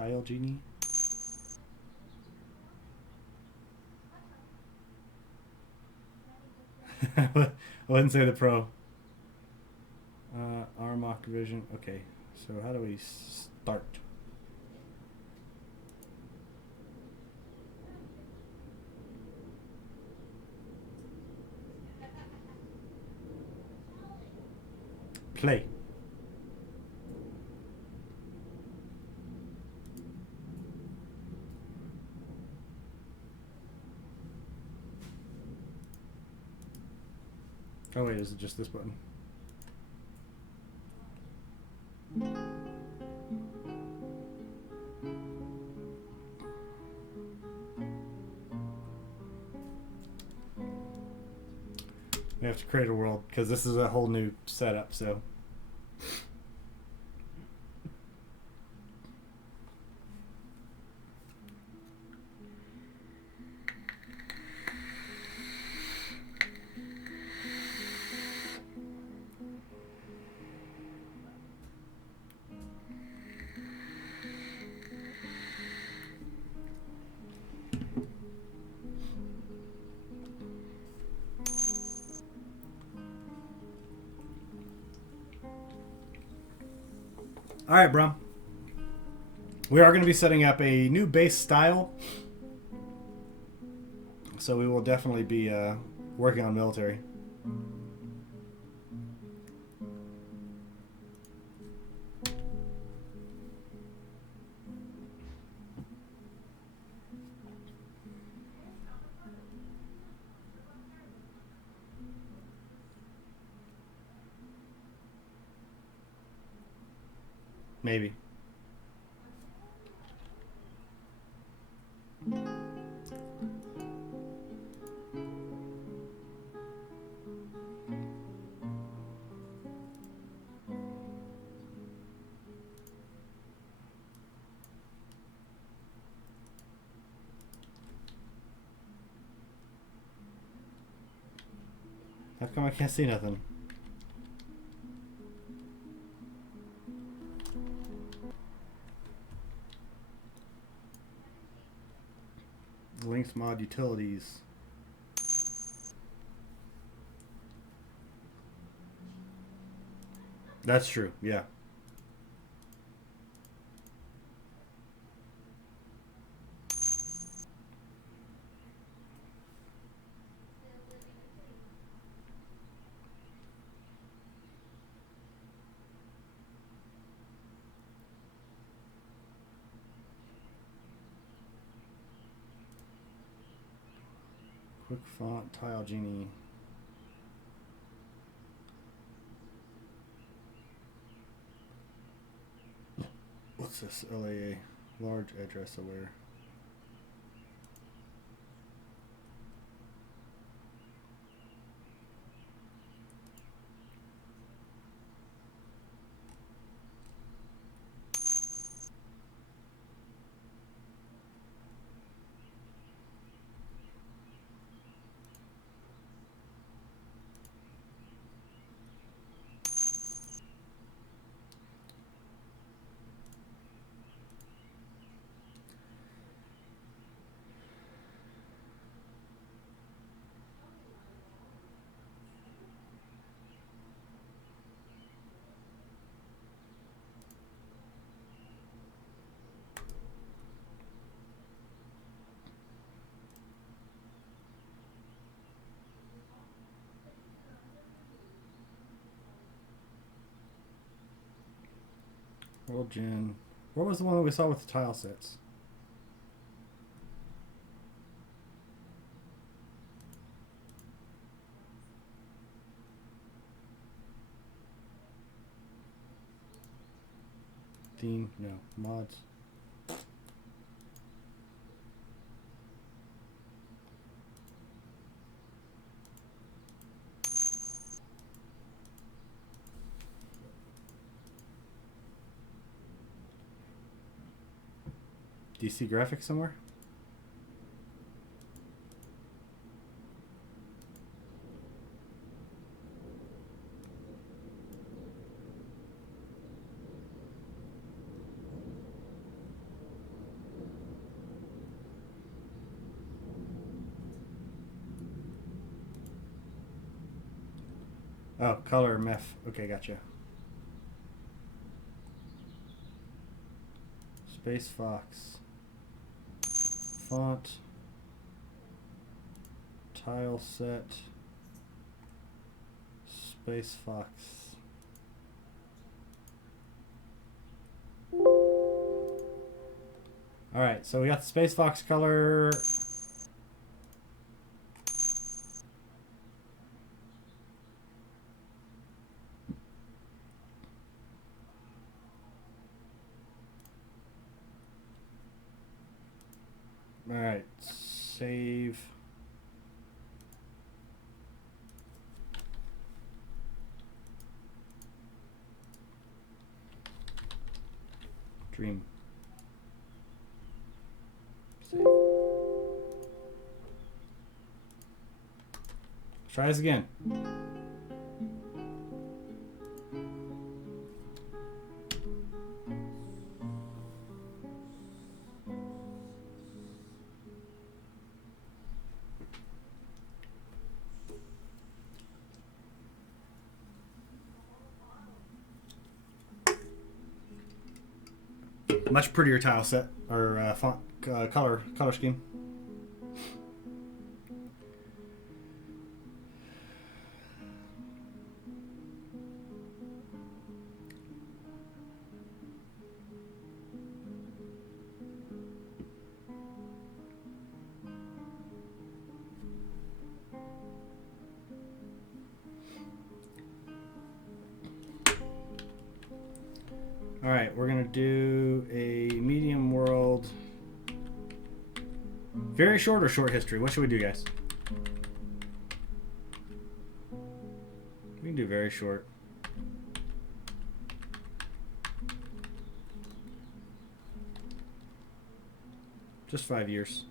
Tile genie. I wouldn't say the pro. Armok vision. Okay, so how do we start? Play. Oh wait, is it just this button? We have to create a world because this is a whole new setup, so. All right, bro. We are going to be setting up a new base style. So we will definitely be working on military. Maybe. How come I can't see nothing? Links mod utilities. That's true, yeah. Quick font, tile genie. What's this? LAA. Large address aware. World Gen. Where was the one that we saw with the tile sets? Theme? No. Mods. Do you see graphics somewhere? Oh, color meth. Okay, gotcha. Space Fox. Font. Tile set. Space Fox. Alright, so we got the Space Fox color. Alright, save. Dream. Save. Let's try this again. Much prettier tile set or font color scheme. Alright, we're going to do a medium world. Very short or short history? What should we do, guys? We can do very short. Just 5 years.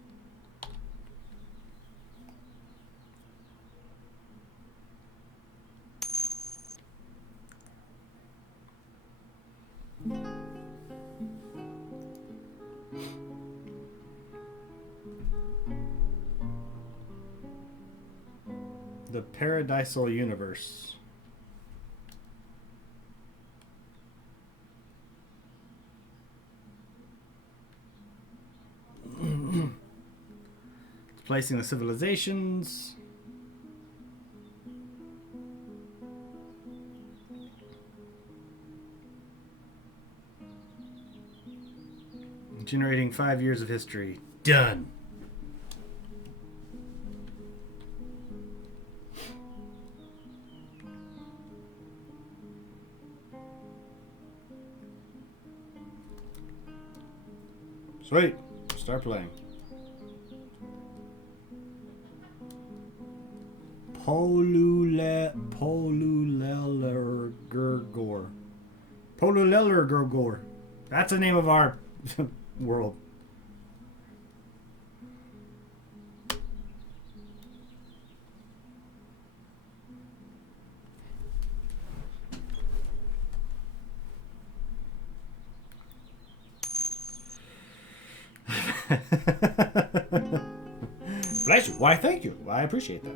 The Paradisal Universe. Placing the civilizations. Generating 5 years of history. Done. Sweet. Start playing. Polulellergurgor. Polulellergurgor. That's the name of our world. Bless you. Why, thank you. I appreciate that.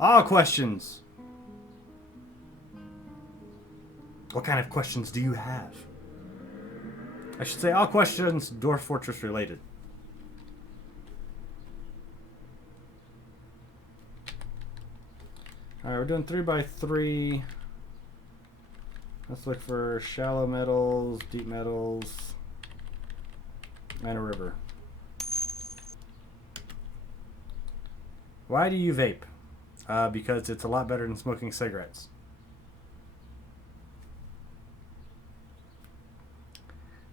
All questions. What kind of questions do you have? I should say all questions Dwarf Fortress related. Alright, we're doing 3x3. Let's look for shallow metals, deep metals, and a river. Why do you vape? Because it's a lot better than smoking cigarettes.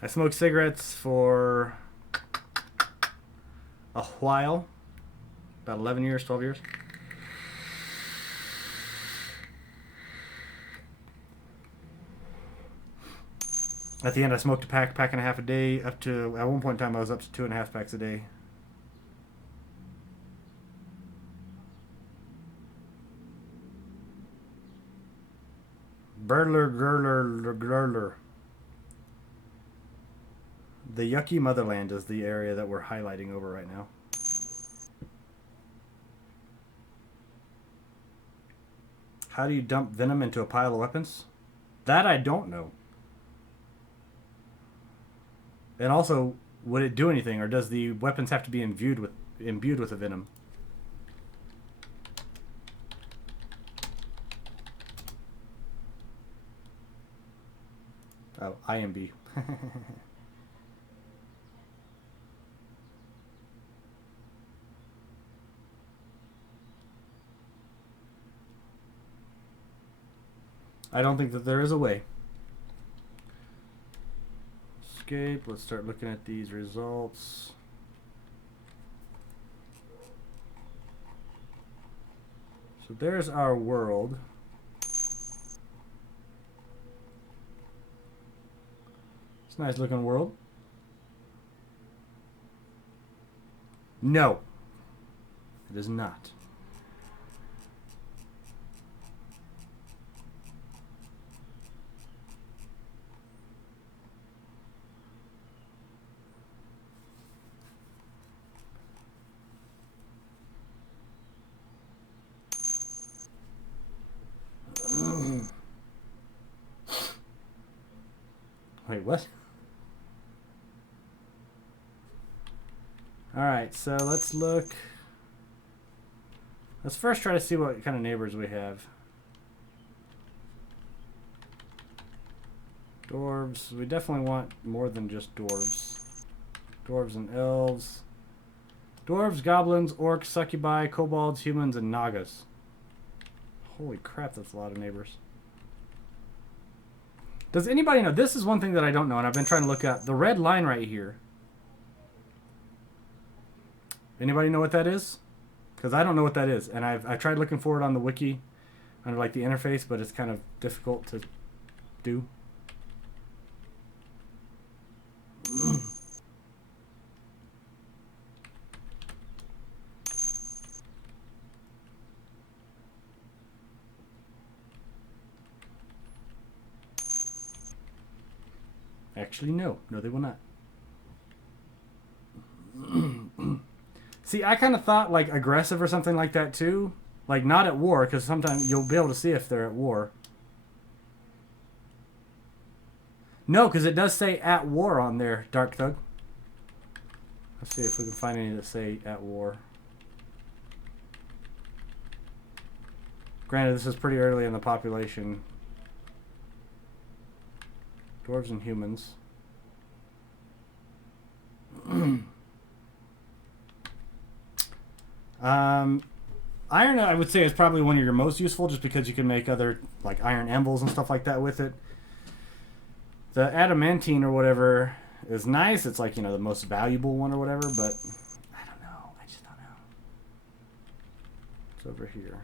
I smoked cigarettes for a while. About 11 years, 12 years. At the end, I smoked a pack and a half a day. Up to, at one point in time, I was up to 2.5 packs a day. Burler. The Yucky Motherland is the area that we're highlighting over right now. How do you dump venom into a pile of weapons? That I don't know. And also, would it do anything, or does the weapons have to be imbued with a venom? Oh, IMB. I don't think that there is a way. Escape. Let's start looking at these results. So there's our world. It's a nice looking world. No, it is not. Wait, what? Alright, so let's look. Let's first try to see what kind of neighbors we have. Dwarves. We definitely want more than just dwarves. Dwarves and elves. Dwarves, goblins, orcs, succubi, kobolds, humans, and nagas. Holy crap, that's a lot of neighbors. Does anybody know? This is one thing that I don't know, and I've been trying to look up. The red line right here. Anybody know what that is? Because I don't know what that is, and I've tried looking for it on the wiki, under like the interface, but it's kind of difficult to do. Actually, no. No, they will not. See, I kind of thought like aggressive or something like that too. Like not at war, because sometimes you'll be able to see if they're at war. No, because it does say at war on there, Dark Thug. Let's see if we can find any that say at war. Granted, this is pretty early in the population. Dwarves and humans. Iron, I would say, is probably one of your most useful, just because you can make other like iron anvils and stuff like that with it. The adamantine or whatever is nice. It's like, you know, the most valuable one or whatever, but I don't know. I just don't know. It's over here.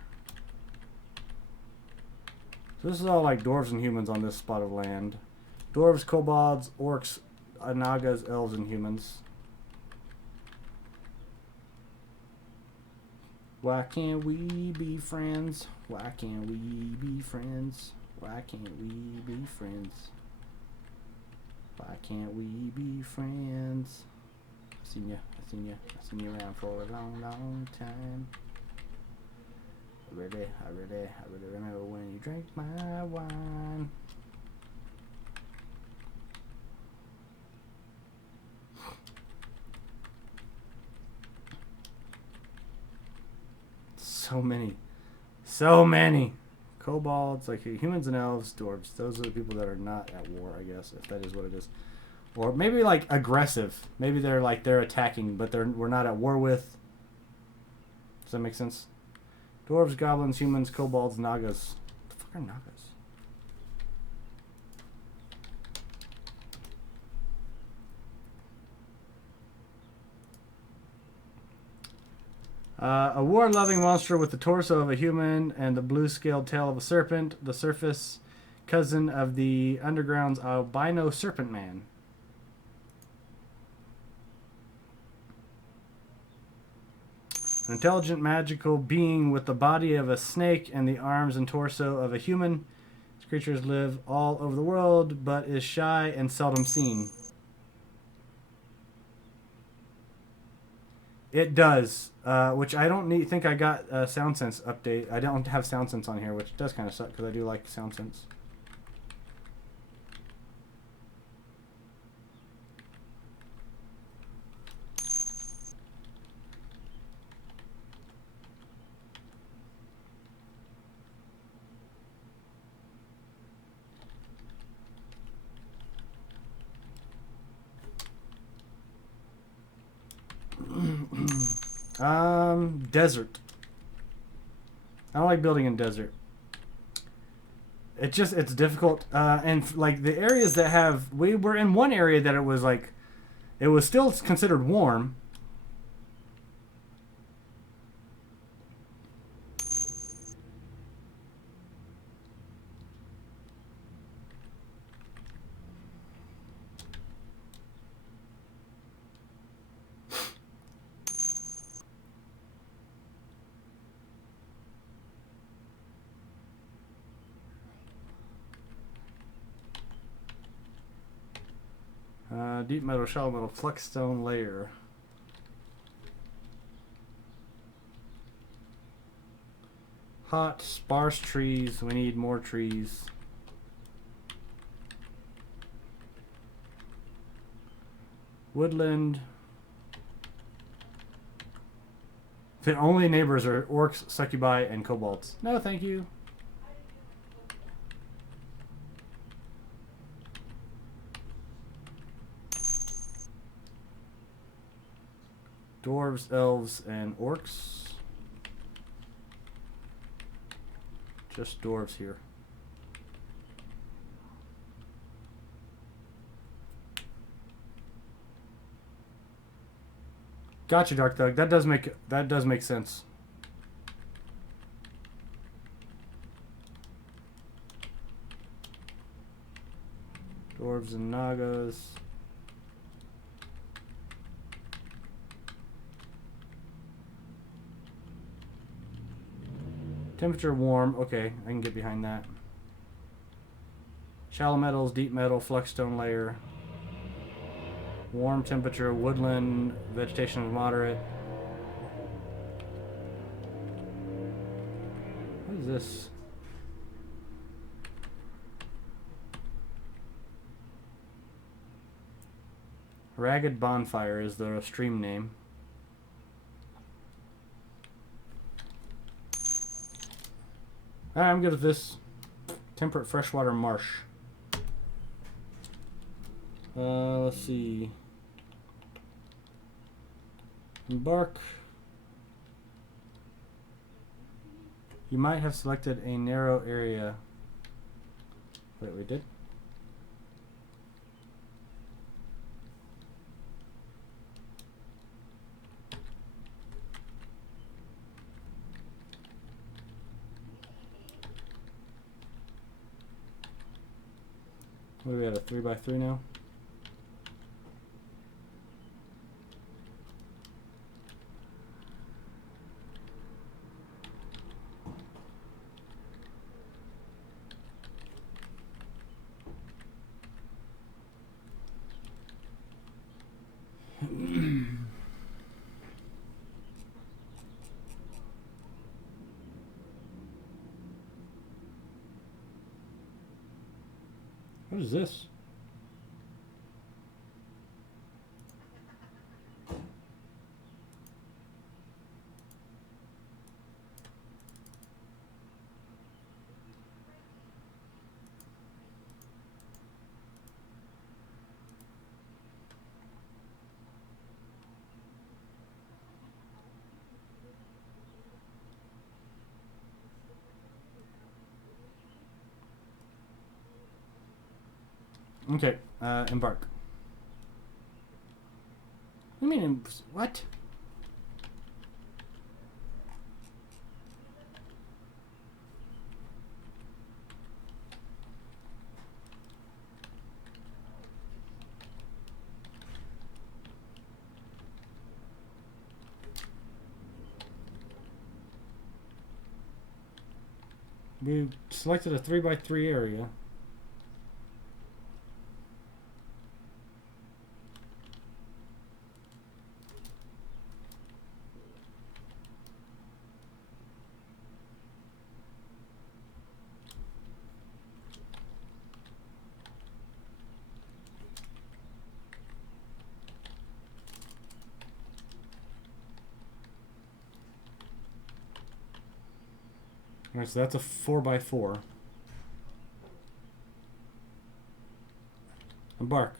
So this is all like dwarves and humans on this spot of land. Dwarves, kobolds, orcs, nagas, elves, and humans. Why can't we be friends? Why can't we be friends? Why can't we be friends? Why can't we be friends? I seen you around for a long, long time. I really remember when you drank my wine. So many. Kobolds, like humans and elves, dwarves. Those are the people that are not at war, I guess, if that is what it is. Or maybe like aggressive. Maybe they're like they're attacking, but we're not at war with. Does that make sense? Dwarves, goblins, humans, kobolds, nagas. What the fuck are nagas? A war-loving monster with the torso of a human and the blue-scaled tail of a serpent. The surface cousin of the underground's albino serpent man. An intelligent magical being with the body of a snake and the arms and torso of a human. These creatures live all over the world, but is shy and seldom seen. It does, which I don't think I got a Sound Sense update. I don't have Sound Sense on here, which does kind of suck because I do like Sound Sense. Desert. I don't like building in desert. It's difficult. And like the areas that have, we were in one area that it was like, it was still considered warm. Deep metal, shallow metal, flex stone layer. Hot, sparse trees. We need more trees. Woodland. The only neighbors are orcs, succubi, and kobolds. No, thank you. Dwarves, elves, and orcs. Just dwarves here. Gotcha, Dark Thug. That does make sense. Dwarves and Nagas. Temperature warm. Okay, I can get behind that. Shallow metals, deep metal, flux stone layer. Warm temperature, woodland, vegetation is moderate. What is this? Ragged Bonfire is the stream name. I'm good with this. Temperate freshwater marsh. Let's see. Embark. You might have selected a narrow area. Wait, we did? What are we at, a 3x3 now? What is this? Okay, embark. What do you mean, what? We selected a 3x3 area. Alright, so that's a 4x4. Embark.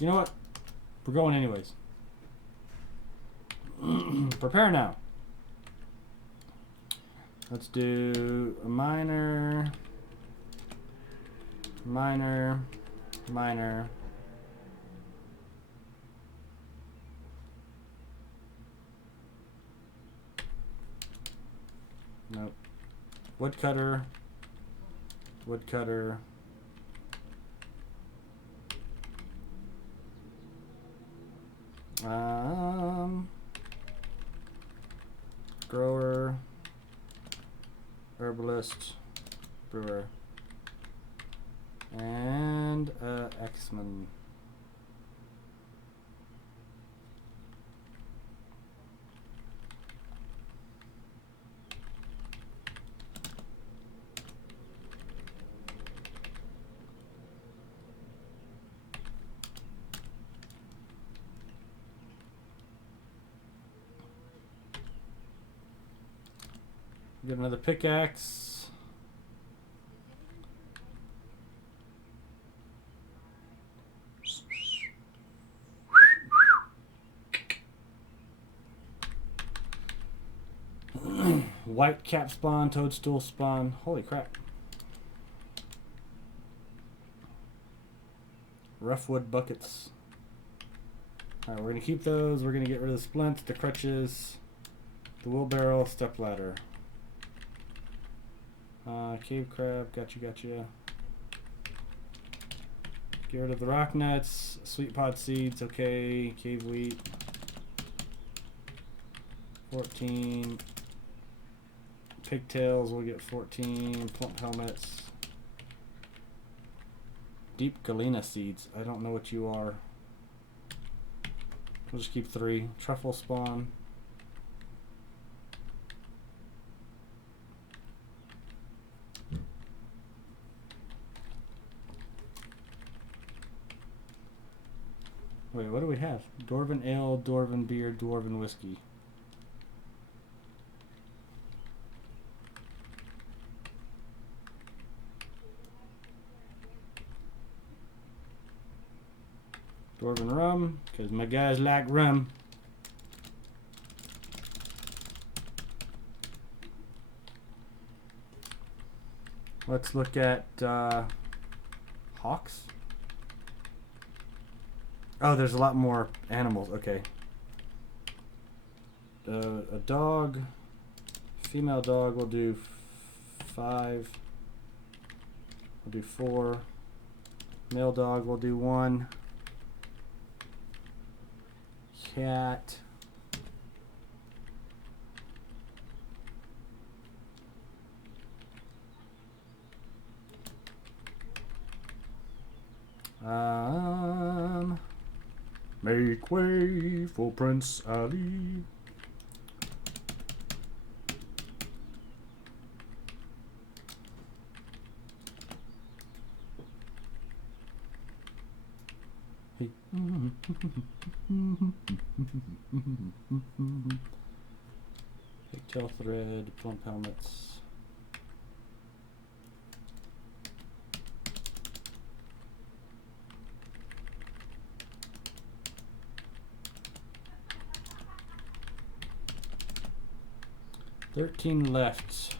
You know what? We're going anyways. Prepare now. Let's do a minor, minor, minor. Nope. Woodcutter. Woodcutter. Grower. Herbalist. Brewer. And X-Men. Get another pickaxe. White cap spawn, toadstool spawn. Holy crap. Rough wood buckets. Alright, we're going to keep those. We're going to get rid of the splints, the crutches, the wheelbarrow, step ladder. Cave crab, gotcha. Get rid of the rock nuts, sweet pod seeds, okay. Cave wheat. 14. Pigtails, we'll get 14. Plump helmets. Deep galena seeds, I don't know what you are. We'll just keep 3. Truffle spawn. Wait, what do we have? Dwarven ale, dwarven beer, dwarven whiskey. Dwarven rum, because my guys like rum. Let's look at hawks. Oh, there's a lot more animals. Okay. A dog. Female dog will do 5. We'll do 4. Male dog will do 1. Cat. Make way for Prince Ali. Hey. Pigtail thread, plump helmets. $13 left.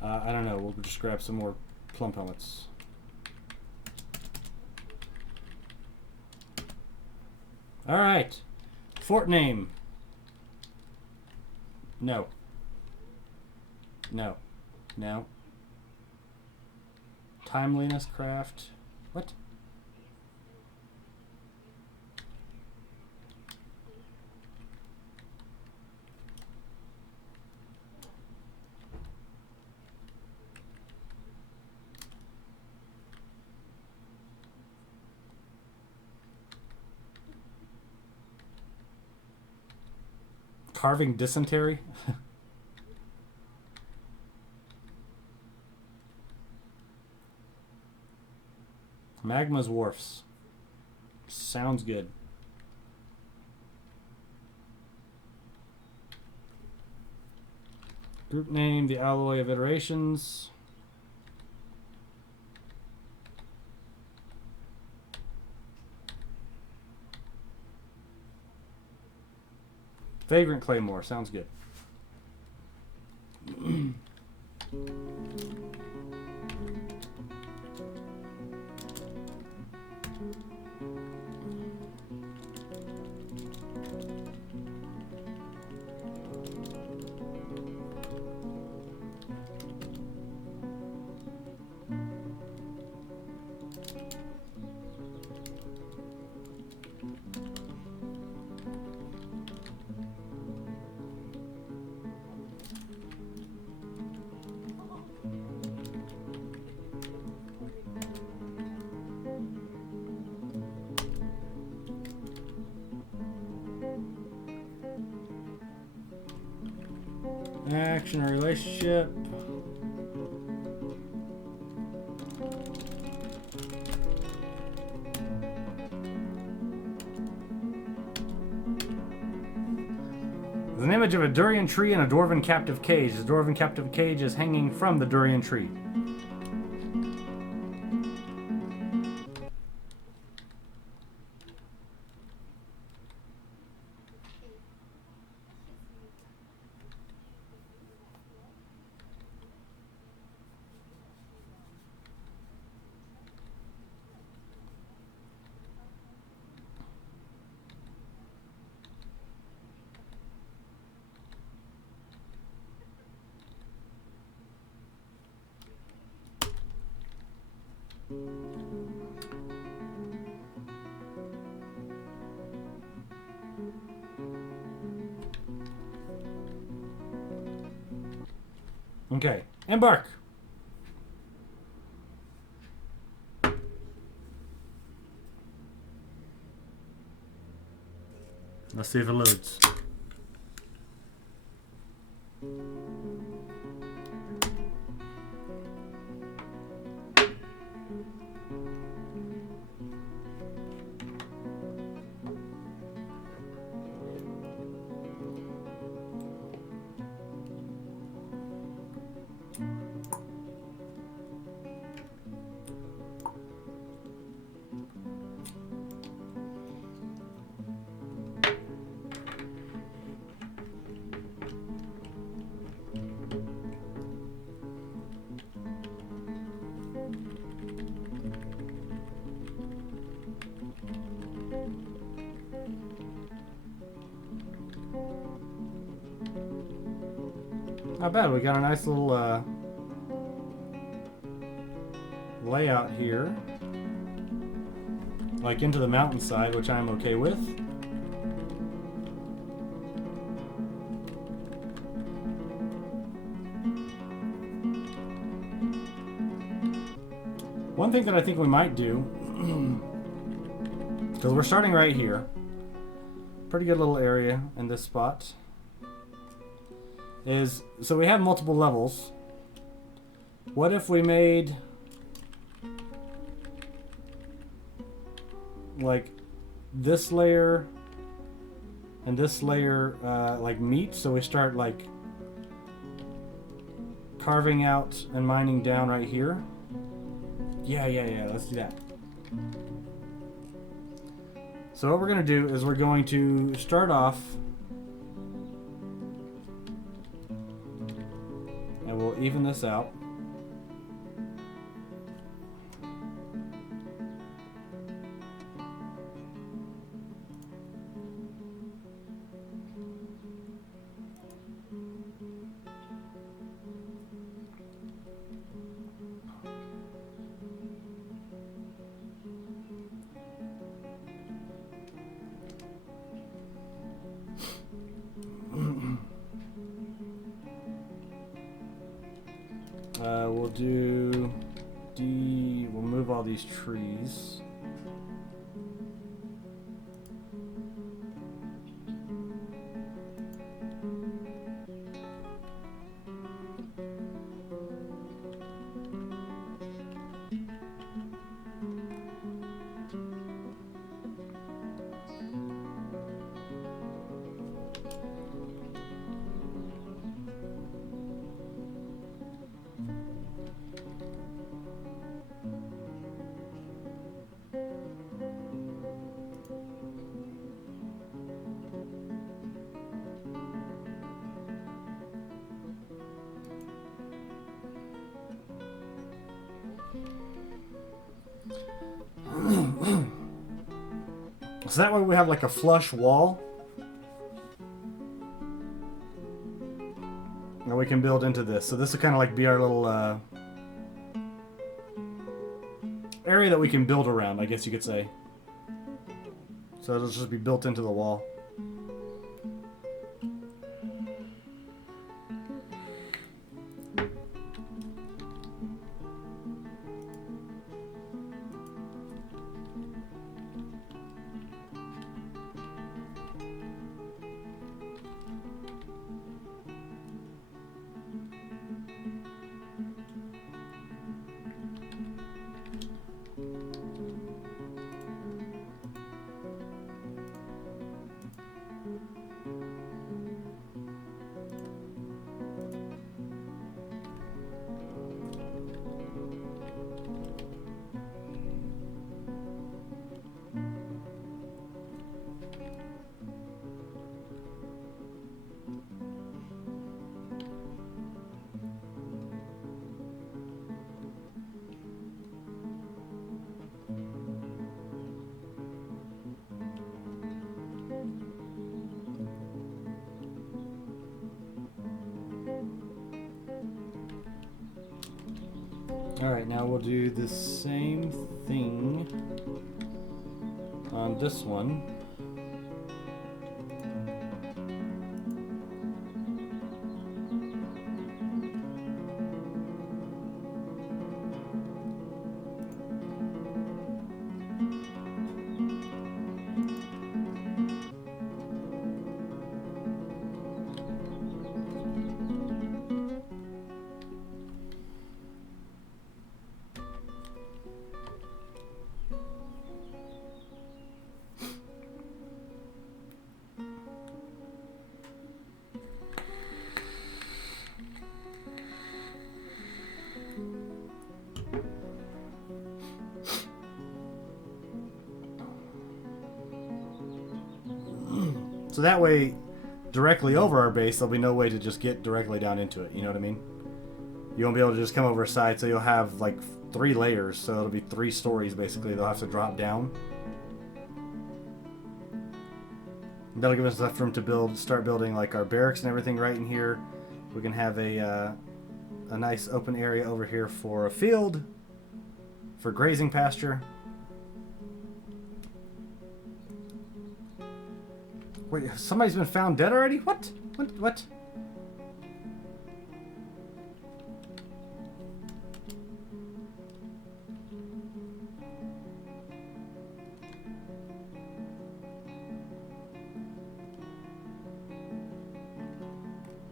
I don't know. We'll just grab some more plump helmets. All right. Fort name. No. No. No. Timeliness craft. What? Carving dysentery? Magma's Wharfs. Sounds good. Group name, the Alloy of Iterations. Vagrant Claymore. Sounds good. Action or relationship. There's an image of a durian tree and a dwarven captive cage. The dwarven captive cage is hanging from the durian tree. Okay, embark. Let's see if it loads. Not bad. We got a nice little layout here. Like into the mountainside, which I'm okay with. One thing that I think we might do, because we're starting right here. Pretty good little area in this spot. Is, so we have multiple levels. What if we made like this layer and this layer like meet, so we start like carving out and mining down right here. Yeah, let's do that. So what we're going to do is we're going to start off and we'll even this out. we'll do D. We'll move all these trees. So that way we have like a flush wall. And we can build into this. So this will kind of like be our little area that we can build around, I guess you could say. So it'll just be built into the wall. Alright, now we'll do the same thing on this one. So that way, directly over our base, there'll be no way to just get directly down into it. You know what I mean? You won't be able to just come over a side, so you'll have like 3 layers. So it'll be 3 stories basically. They'll have to drop down. That'll give us enough room to start building like our barracks and everything right in here. We can have a nice open area over here for a field, for grazing pasture. Wait, somebody's been found dead already? What? What?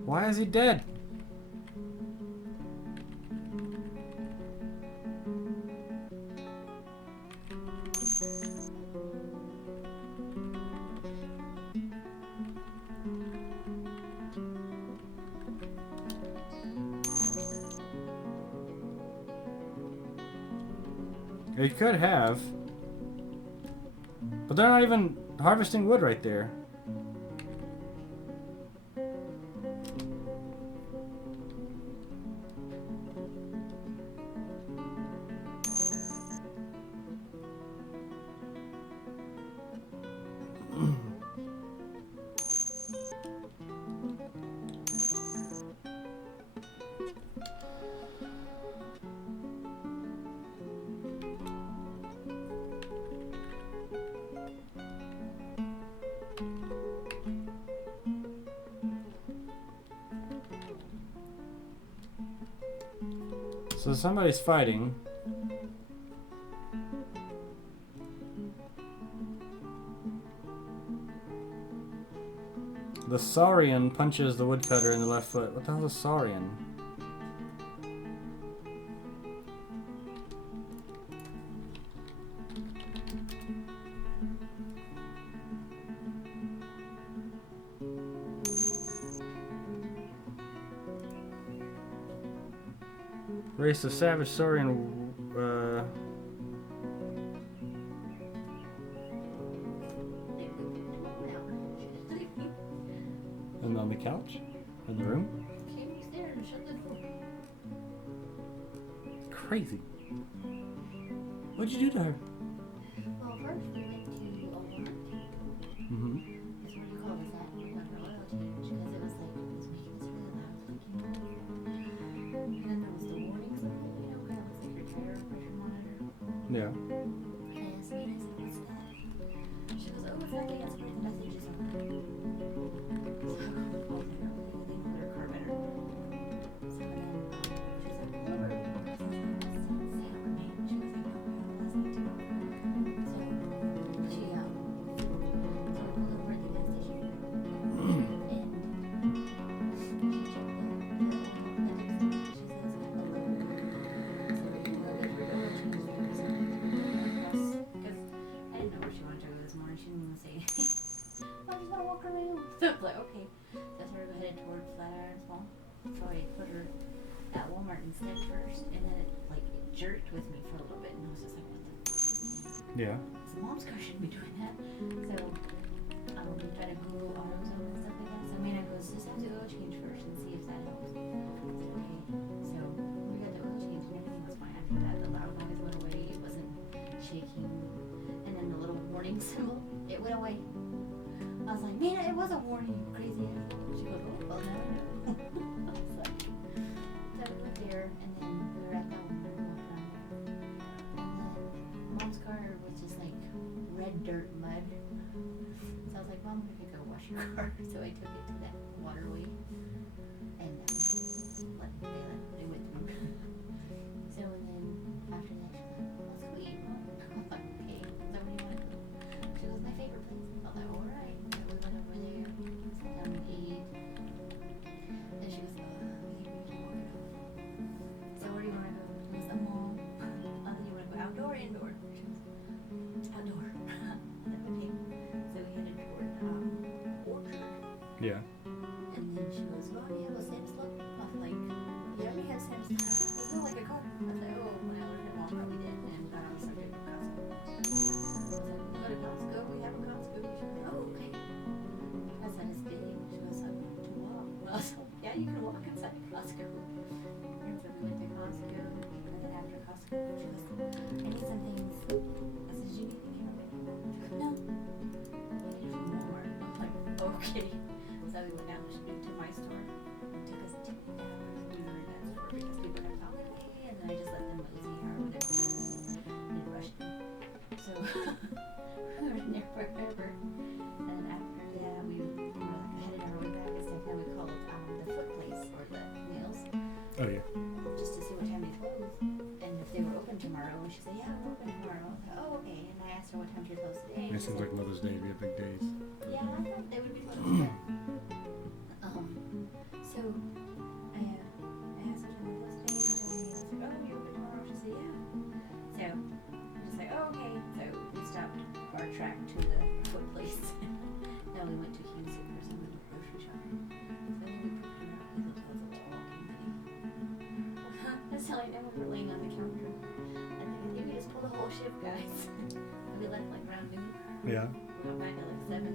Why is he dead? He could have. But they're not even harvesting wood right there. So somebody's fighting. The Saurian punches the woodcutter in the left foot. What the hell is a Saurian? Race of savage Saurian. And on the couch? In the room? Came upstairs and shut the door. Crazy. What'd you do to her? Well, first we went to Walmart. Mm-hmm. That's what you call this at. We went for oil change because it was like, it was making this really loud clicking noise. And then there was the warning symbol, you know, kind of looks like your tire pressure monitor. Yeah. And I asked me, and I said, what's that? She goes, oh, it's that thing that's putting messages on it. So I was like, oh, they didn't put her car better. So then she was like, no, we're see how it remained. She was like, no, we have last night too. So she, so we pulled over at the gas station. And she checked the next. She says, I have a load. So we leave her to go change the because I didn't know where she wanted to go this morning. She didn't even say anything. I just want to walk around. So I was like, okay. So I started headed toward Flatiron Mall. So I put her at Walmart instead first, and then it jerked with me for a little bit, and I was just like, what the? Yeah. So mom's car shouldn't be doing that. So we try to Google AutoZone and stuff like that. So Amanda goes, just have to oil change first and see if that helps. I said, okay. So we got the oil change and everything was fine after that. The loud noise went away. It wasn't shaking. And then the little warning symbol, it went away. I was like, man, it was a warning, you crazy ass. She goes, oh, well, now I know. I was like, so we went there, and then we were at that one, we walked around there. And then mom's car was just like red dirt mud. So I was like, Mom, we could go wash your car. So I took it to that waterway, and they went through. So and then after that, she was like, let's go eat, Mom. I was like, okay, is that where you want to go? She was my favorite place. I was like, all right. So we went over there, sat down and ate. And she was like, you can't walk it off. So where do you want to go? It was the mall. You want to go outdoor or indoor? She was outdoor. I said, okay. So we headed toward Orchard. Yeah. And then she goes, well, do you have a Sam's Club? I was like, yeah, we have Sam's Club. It's not like a car. I was like, oh, when I lived in Walmart, we did. And got on the subject of Costco. I was like, we go to Costco. We have a Costco. She goes, oh, okay. I said, it's big. She goes, to walk. I was like, yeah, you can walk inside Costco. And so we went to Costco. And then after Costco, she goes, I need some things. I said, did you need anything here? She goes, no. I need some more. I'm like, okay. So we went down to my store. It took us 2 hours. We were in that store because people kept talking to me, and then I just let them mosey or whatever. Didn't rush them. So we were in there forever. And after that, we headed our way back and stuff. Then we called the foot place or the nails Oh yeah. just to see what time they close and if they were open tomorrow. And she said, yeah, we're open tomorrow. I was like, oh, okay. And I asked her what time she closed today. It seems like Mother's Day would be a big day. Yeah, I thought they would be closed. But, so I asked her time it was today. She told me, I was like, oh, you open tomorrow? She said, yeah. So I'm just like, oh, okay. So we stopped our track to the foot place. Then we went to Hughes for some of the grocery shopping. So then we put her out. We looked at the walking thing. That's how I know we were laying on the counter. And then you could just pull the whole shift, guys. And we left like around noon. Yeah. We got back at like 7.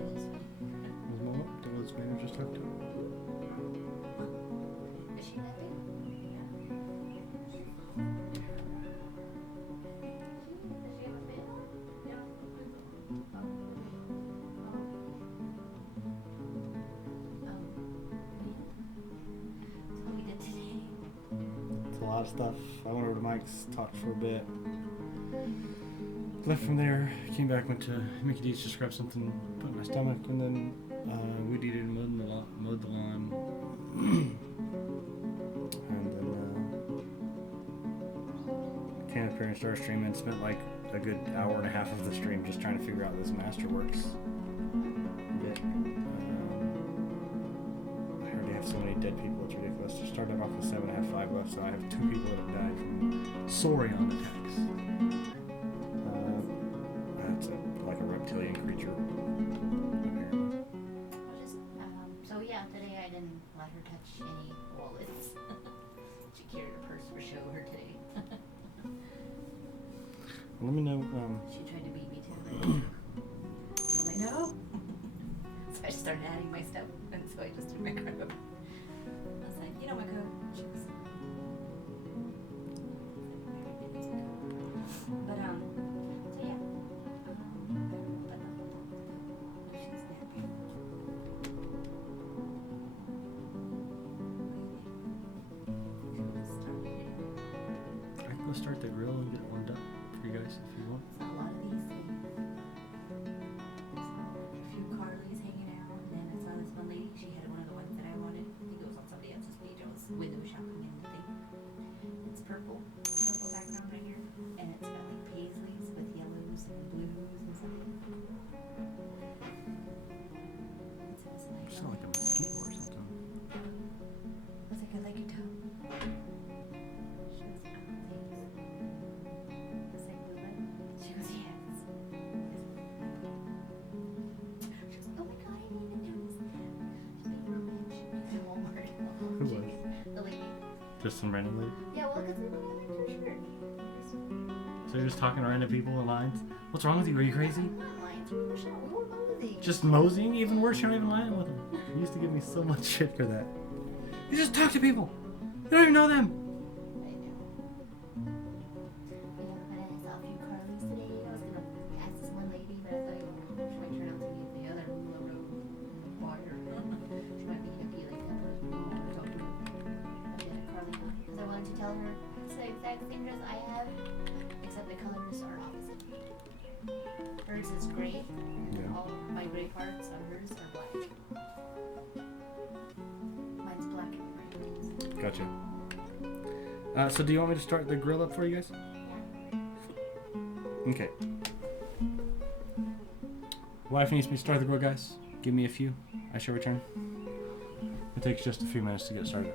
It's just Was Mom up? The Liz Maynard just talked to? Is she that big? Yeah. Does she have a bit on? Yeah. That's what we did today. It's a lot of stuff. I went over to Mike's, talked for a bit. Left from there, came back, went to Mickey D's, just grabbed something, put in my stomach, and then weed eated and mowed the lawn. here and started streaming and spent like a good hour and a half of the stream just trying to figure out this Masterworks bit. I already have so many dead people, it's ridiculous. I started off with 7, I have 5 left, so I have 2 people that have died from Saurian attacks. That's like a reptilian creature, apparently. So yeah, today I didn't let her touch any wallets. She carried a purse for show her today. Let me know. She tried to beat me to it. I was like, no. So I just started adding my stuff, and so I just did my code. I was like, you know my code. She was. But so yeah. She's napping. I can go start the grill and get it warmed up for you guys if you want. A lot of these things. A few Carlys hanging out, and then I saw this one lady. She had one of the ones that I wanted. I think it was on somebody else's page. I was window shopping in the thing. It's purple background right here, and it's got like paisleys with yellows and blues and something. It says like. You sound like a mosquito or something. I was like, I like your tone. She goes, thanks. I was like, what? She goes, yes. She was like, oh my god, I didn't even notice that. She's being real bitch. She's in Walmart. Who was? The lady. Just some random lady? Yeah, well, because we went on her shirt. So you're just talking to random people in lines? What's wrong with you? Are you crazy? We weren't lying. We were moseying. Just moseying? Even worse, you're not even lying with them. You used to give me so much shit for that. You just talk to people. You don't even know them. I know. Yeah, and I saw a few Carlys today. I was gonna ask this one lady, but I thought she might turn out to be the other low water. She might be hippie like that person. I talked to her. I did a Carly one because I wanted to tell her it's the exact same dress I have, except the colors are opposite. Hers is gray. Yeah. All my gray parts on hers are black. Mine's black and gray. Gotcha. So do you want me to start the grill up for you guys? Okay. Wife needs me to start the grill, guys. Give me a few. I shall return. It takes just a few minutes to get started.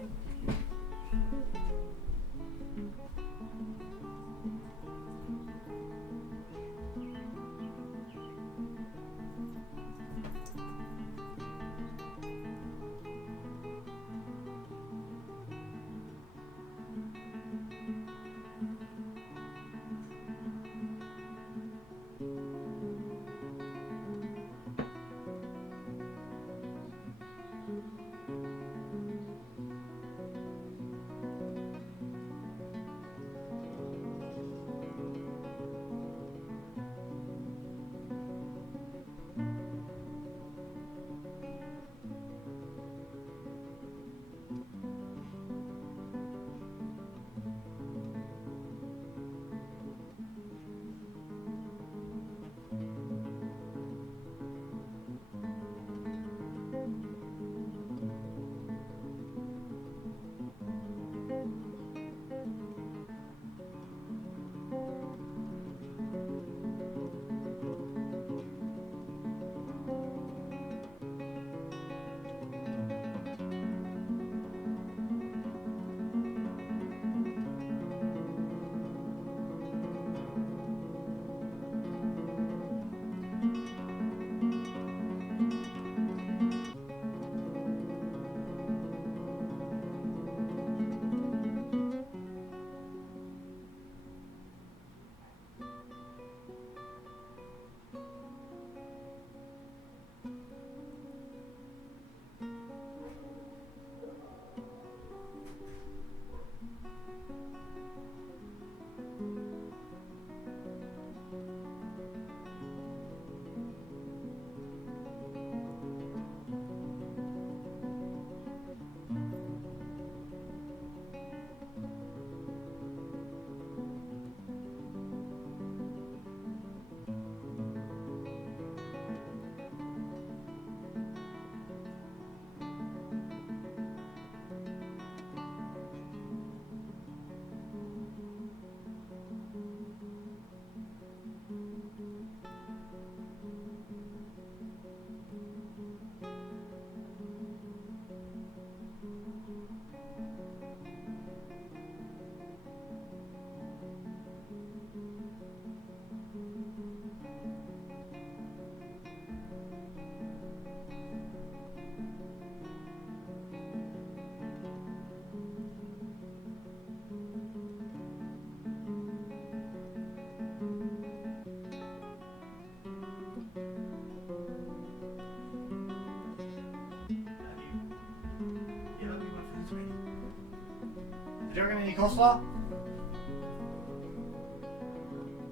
Joking, any coleslaw?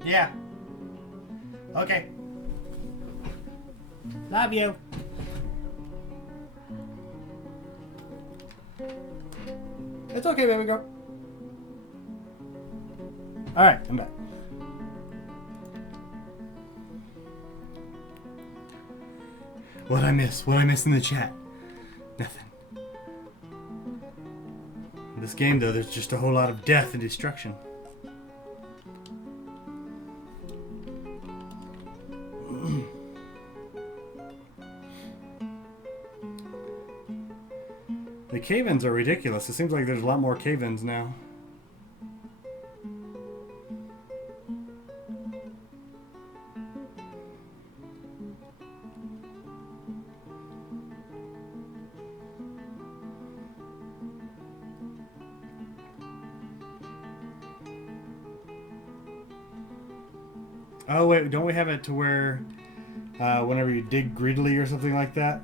Yeah. Okay. Love you. It's okay, baby girl. Alright, I'm back. What'd I miss? What'd I miss in the chat? Nothing. In this game, though, there's just a whole lot of death and destruction. The cave-ins are ridiculous. It seems like there's a lot more cave-ins now. Oh wait, don't we have it to where whenever you dig greedily or something like that?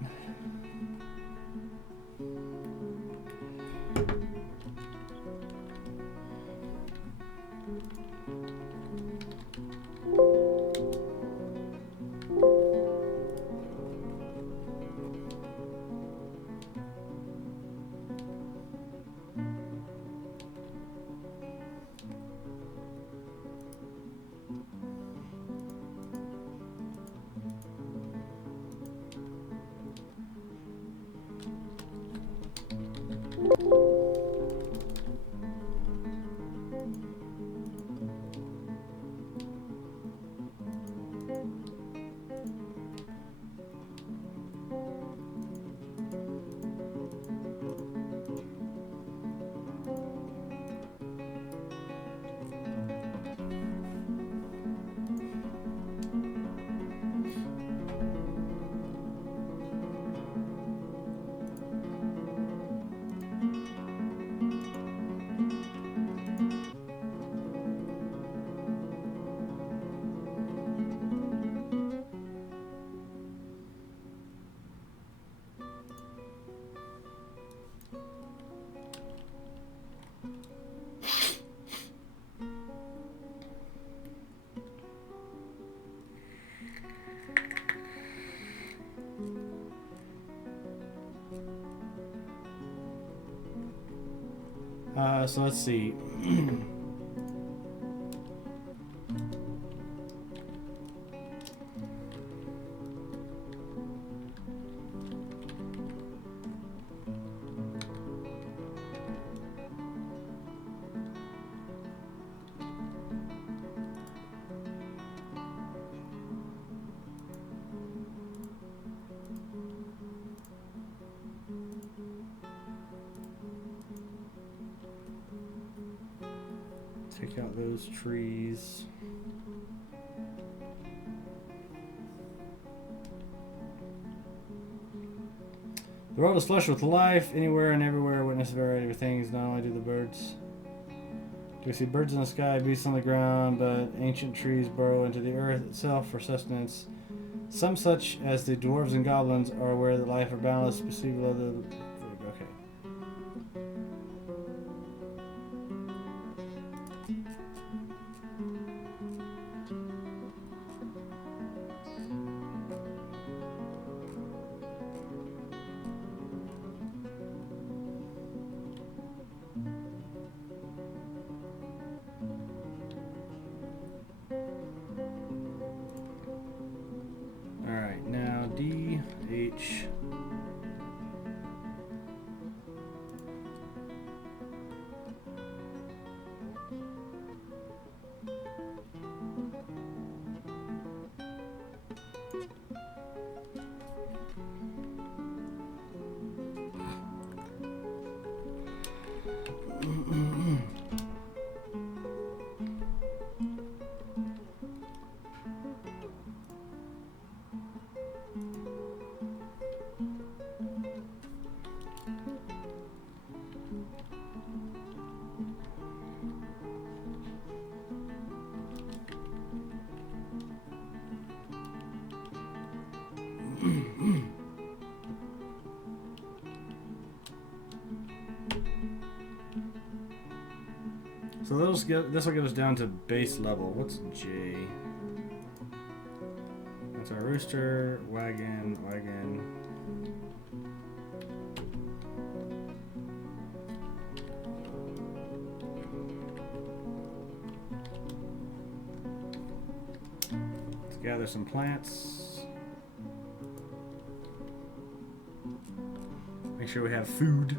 So let's see. Take out those trees. The world is flush with life. Anywhere and everywhere, witness a variety of things. Not only do the birds. Do we see birds in the sky, beasts on the ground, but ancient trees burrow into the earth itself for sustenance. Some, such as the dwarves and goblins, are aware that life are boundless, perceivable of the. Okay. Alright, now D, H. So this will get us down to base level. What's J? That's our rooster, wagon. Let's gather some plants. Make sure we have food.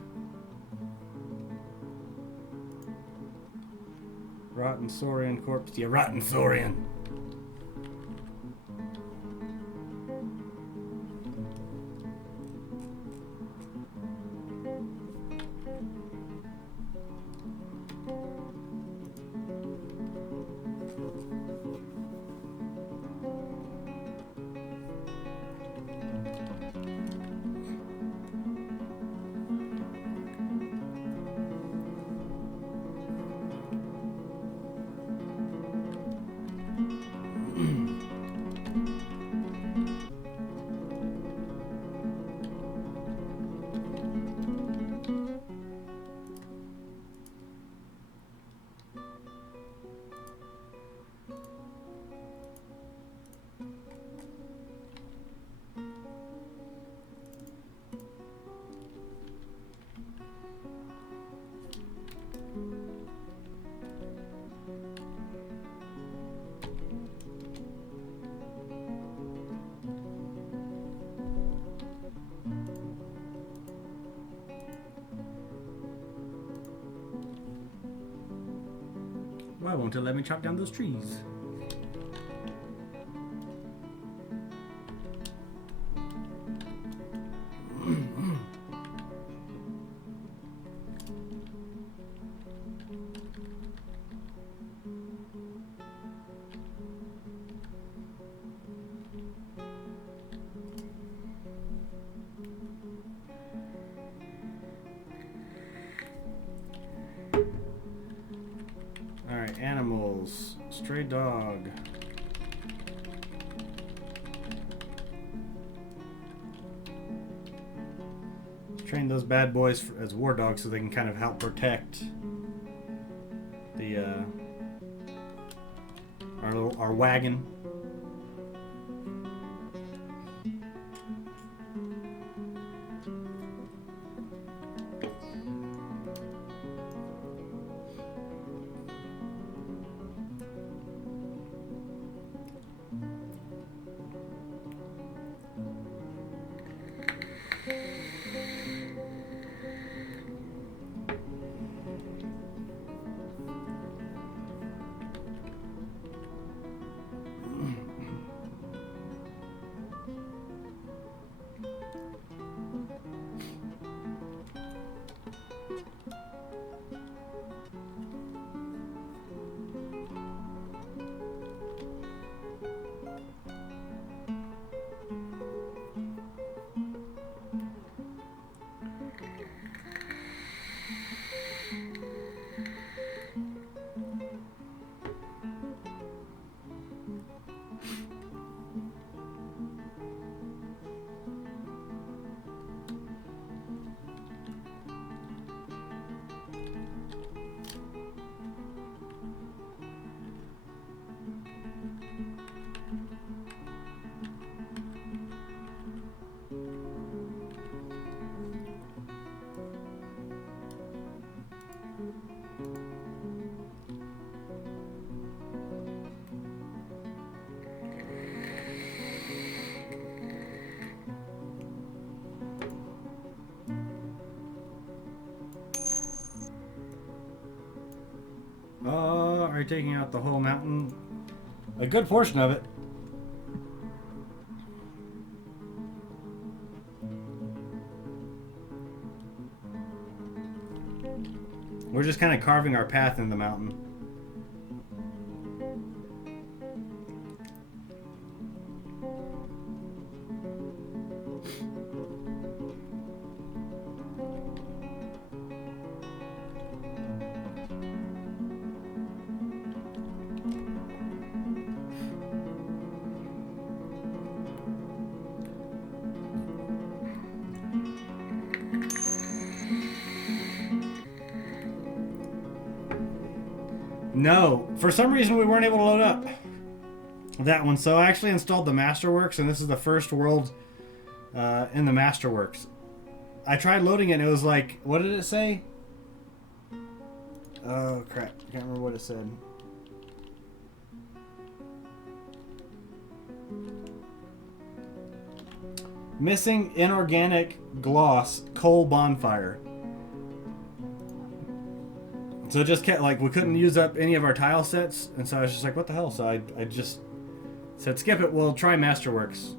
Rotten saurian corpse. Yeah, rotten saurian. Why won't it let me chop down those trees? Alright, animals. Stray dog. Train those bad boys as war dogs so they can kind of help protect the our wagon. Are you taking out the whole mountain? A good portion of it. We're just kind of carving our path in the mountain. No, for some reason we weren't able to load up that one. So I actually installed the Masterworks, and this is the first world in the Masterworks. I tried loading it, and it was like, what did it say? Oh crap, I can't remember what it said. Missing inorganic gloss coal bonfire. So it just kept like, we couldn't use up any of our tile sets, and so I was just like, what the hell? So I just said skip it, we'll try Masterworks.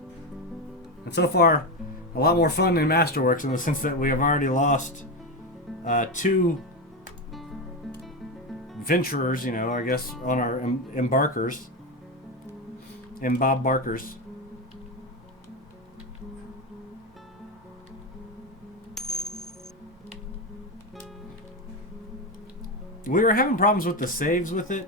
And so far, a lot more fun than Masterworks in the sense that we have already lost 2 venturers, you know, I guess, on our embarkers. Barkers. We were having problems with the saves with it.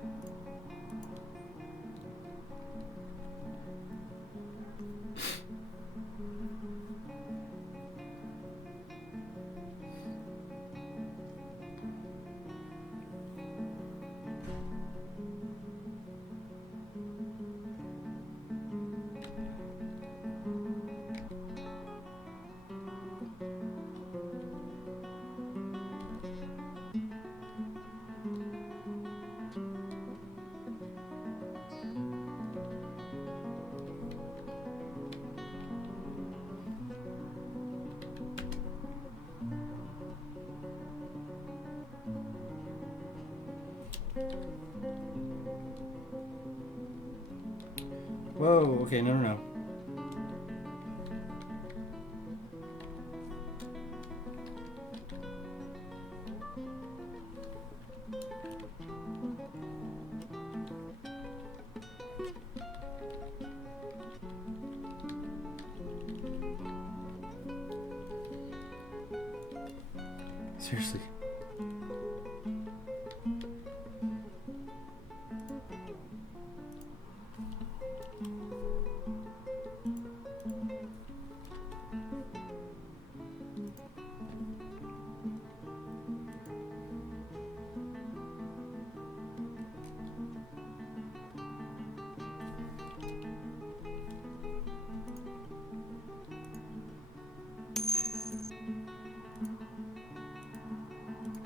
Whoa, okay, no. Seriously.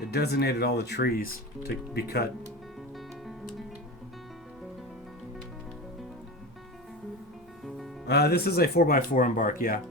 It designated all the trees to be cut. This is a 4x4 embark, yeah.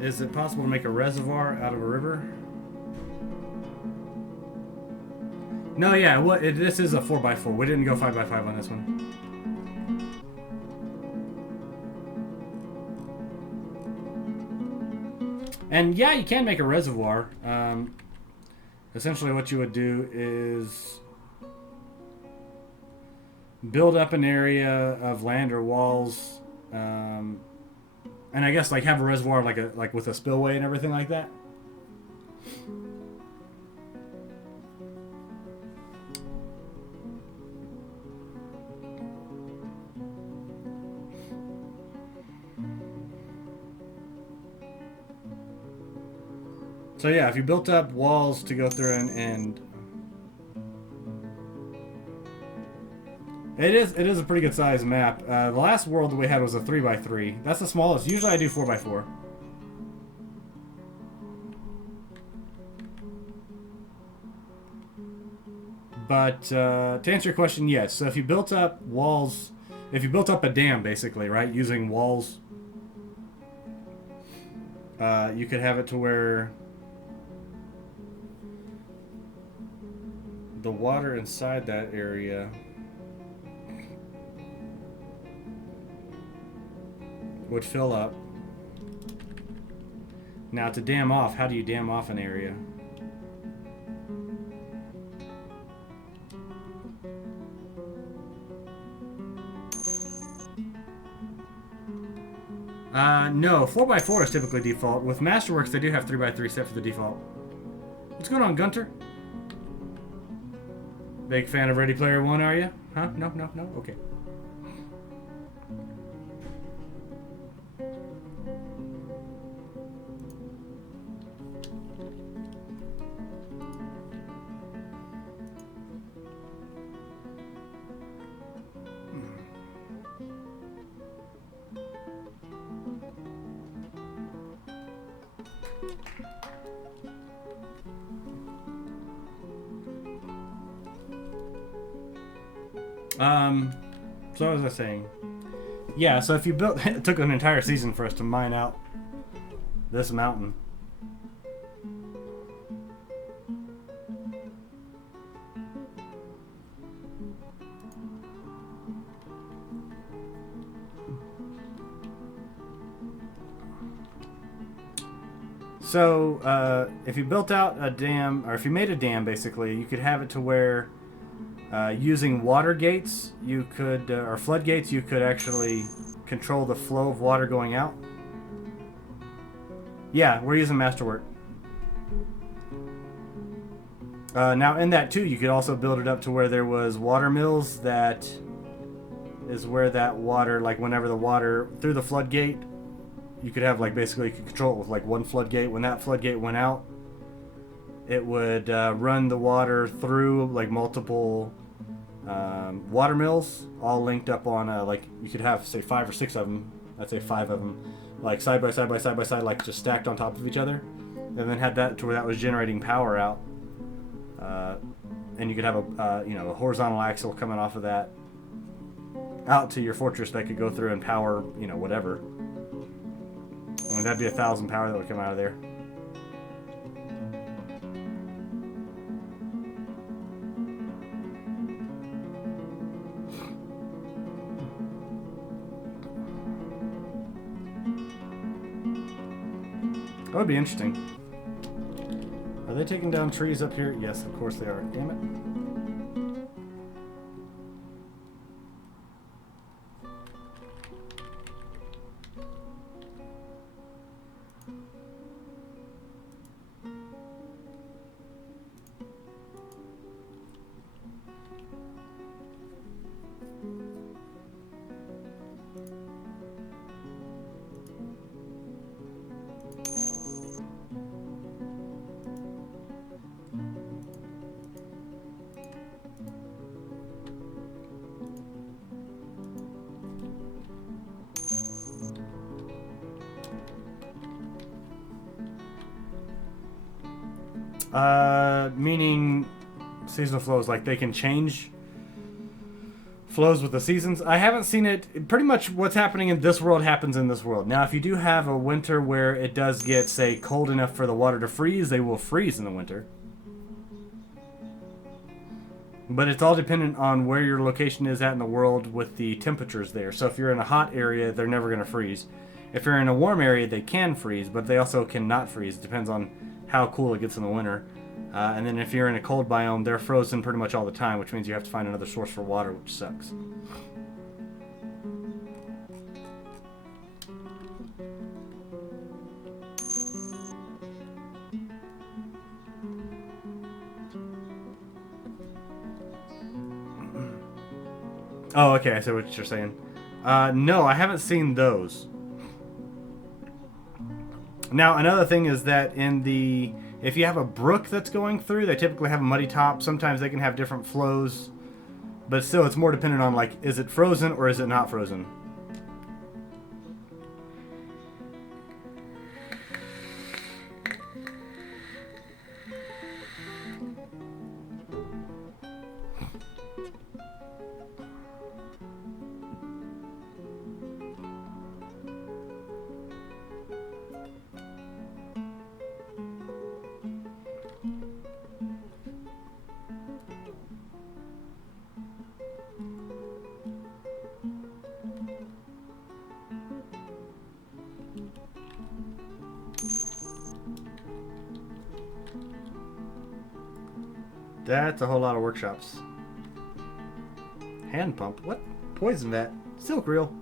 Is it possible to make a reservoir out of a river? No, yeah, this is a 4x4. We didn't go 5x5 on this one. And yeah, you can make a reservoir. Essentially what you would do is build up an area of land or walls, and I guess like have a reservoir like with a spillway and everything like that. So yeah, if you built up walls to go through and it is a pretty good sized map. The last world that we had was a 3x3. That's the smallest. Usually I do 4x4. But to answer your question, yes. So if you built up walls, if you built up a dam basically, right, using walls, you could have it to where the water inside that area would fill up. Now to dam off, how do you dam off an area? No, 4x4 is typically default. With Masterworks, they do have 3x3 set for the default. What's going on, Gunter? Big fan of Ready Player One, are you? Huh? No, no, no? Okay. So what was I saying? Yeah, so if you built, it took an entire season for us to mine out this mountain. So, if you built out a dam, or if you made a dam, basically, you could have it to where using water gates, you could, or floodgates, you could actually control the flow of water going out. Yeah, we're using Masterwork. Now, in that too, you could also build it up to where there was water mills. That is where that water, like whenever the water through the floodgate, you could have like basically you could control it with like one floodgate. When that floodgate went out, it would run the water through like multiple water mills, all linked up on like you could have say 5 or 6 of them. I'd say 5 of them, like side by side by side by side, like just stacked on top of each other, and then had that to where that was generating power out. And you could have a you know, a horizontal axle coming off of that out to your fortress that could go through and power, you know, whatever. I mean, that'd be 1,000 power that would come out of there. That would be interesting. Are they taking down trees up here? Yes, of course they are. Damn it. Meaning seasonal flows, like they can change flows with the seasons. I haven't seen it. Pretty much what's happening in this world happens in this world. Now, if you do have a winter where it does get, say, cold enough for the water to freeze, they will freeze in the winter. But it's all dependent on where your location is at in the world with the temperatures there. So if you're in a hot area, they're never going to freeze. If you're in a warm area, they can freeze, but they also cannot freeze. It depends on how cool it gets in the winter. And then if you're in a cold biome, they're frozen pretty much all the time, which means you have to find another source for water, which sucks. Oh, okay, I see what you're saying. No, I haven't seen those. Now, another thing is that if you have a brook that's going through, they typically have a muddy top. Sometimes they can have different flows. But still, it's more dependent on, like, is it frozen or is it not frozen? That's a whole lot of workshops. Hand pump? What? Poison vat? Silk reel?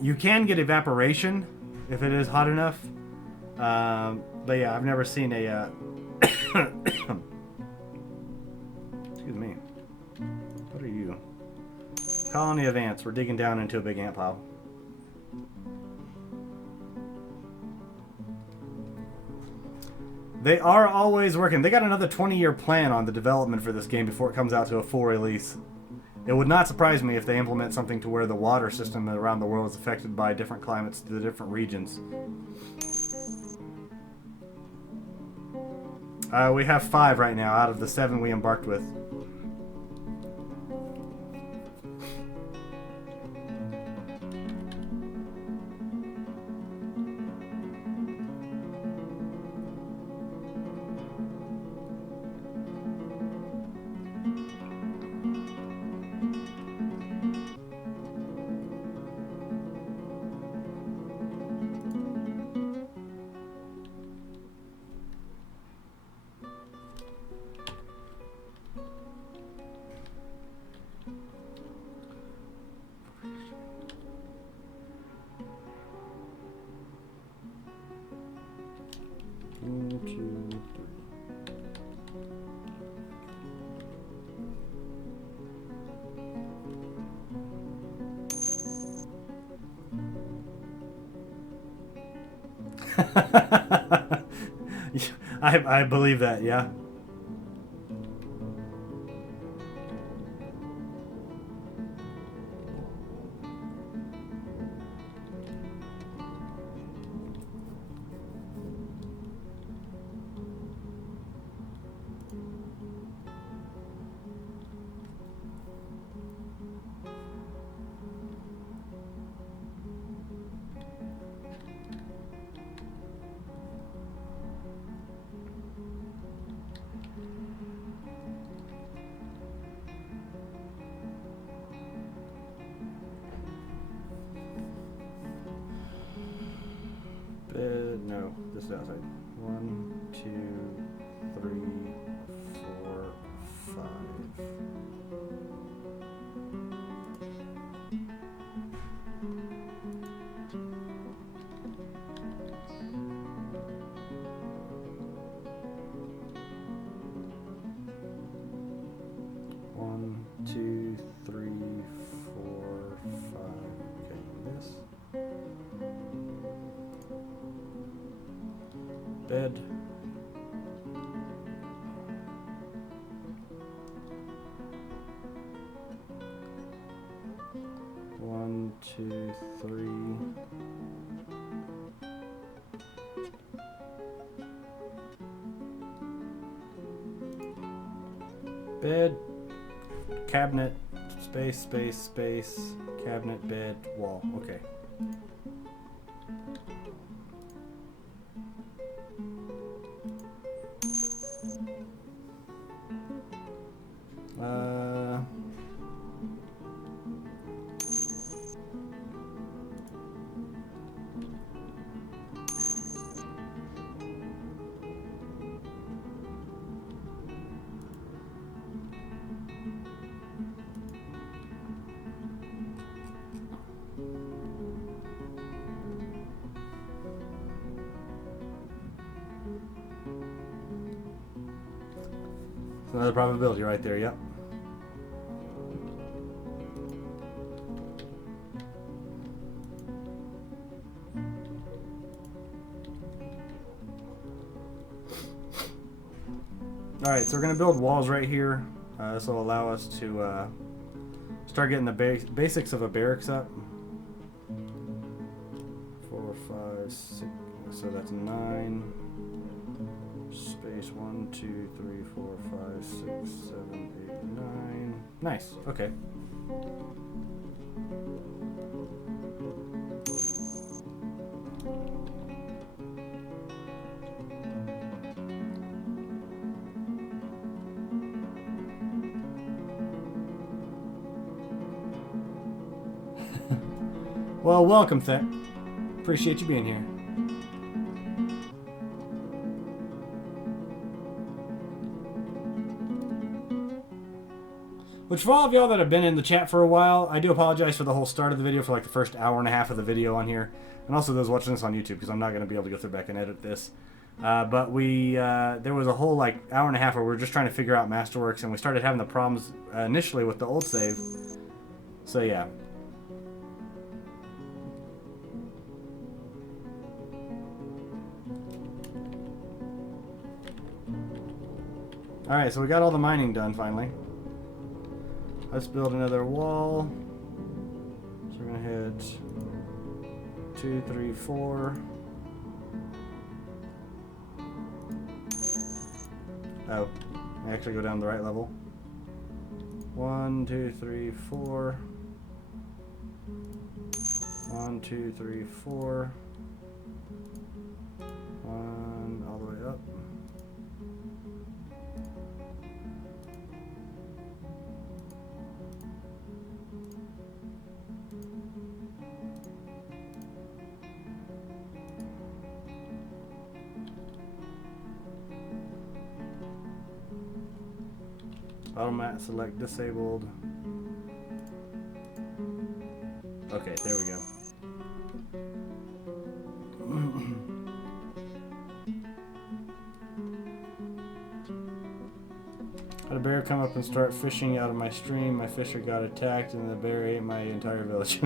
You can get evaporation if it is hot enough. But yeah, I've never seen a... Excuse me. What are you? Colony of ants. We're digging down into a big ant pile. They are always working. They got another 20-year plan on the development for this game before it comes out to a full release. It would not surprise me if they implement something to where the water system around the world is affected by different climates to the different regions. We have 5 right now out of the 7 we embarked with. I believe that, yeah. No, this is outside. 1, 2, 3, 4, 5. One, two, three, 4, 5. Okay, this. Bed. One, two, three. Bed, cabinet, space, space, space, cabinet, bed, wall. Okay. Another probability right there, yep. Alright, so we're going to build walls right here. This will allow us to start getting the basics of a barracks up. 4, 5, 6, so that's 9. Space 1, 2, 3, 4, 5, 6, 7, 8, 9. Nice. Okay. Well, welcome, Thet. Appreciate you being here. Which, for all of y'all that have been in the chat for a while, I do apologize for the whole start of the video, for like the first hour and a half of the video on here. And also those watching this on YouTube, because I'm not going to be able to go through back and edit this. But there was a whole like hour and a half where we were just trying to figure out Masterworks, and we started having the problems initially with the old save. So yeah. Alright, so we got all the mining done finally. Let's build another wall. So we're gonna hit 2, 3, 4. Oh, I actually go down the right level. 1, 2, 3, 4. 1, 2, 3, 4. 1 all the way up. Automat select disabled. Okay, there we go. Had a bear come up and start fishing out of my stream. My fisher got attacked and the bear ate my entire village.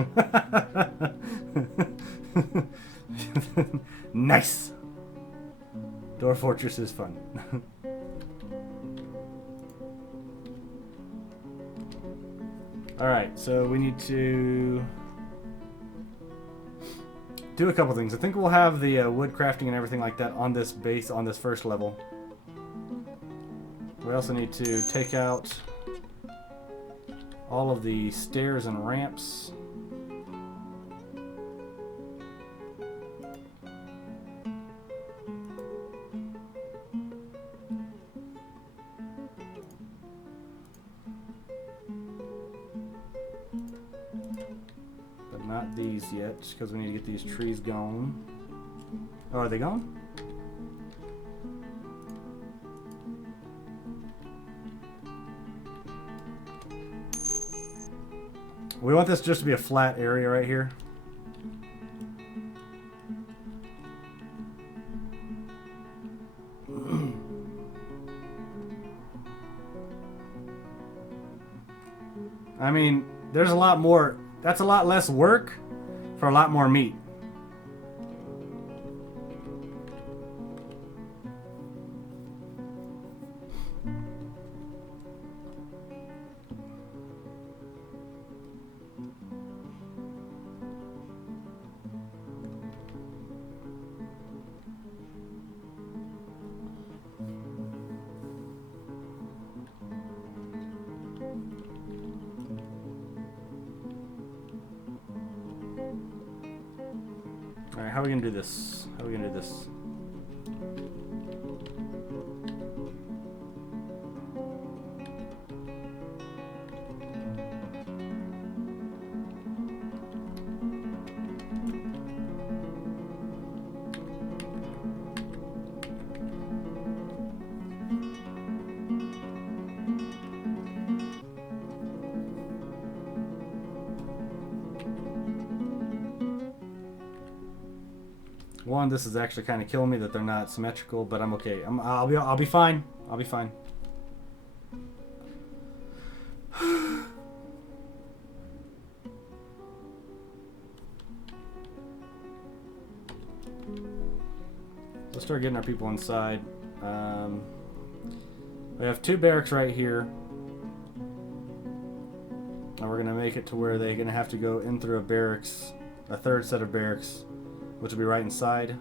Nice! Dwarf Fortress is fun. Alright, so we need to do a couple things. I think we'll have the wood crafting and everything like that on this base, on this first level. We also need to take out all of the stairs and ramps. Not these yet, because we need to get these trees gone. Oh, are they gone? We want this just to be a flat area right here. I mean, there's a lot more. That's a lot less work for a lot more meat. Alright, how are we gonna do this? How are we gonna do this? One, this is actually kind of killing me that they're not symmetrical, but I'm okay. I'll be fine. I'll be fine. Let's start getting our people inside. We have 2 barracks right here. And we're gonna make it to where they're gonna have to go in through a barracks, a 3rd set of barracks, which will be right inside.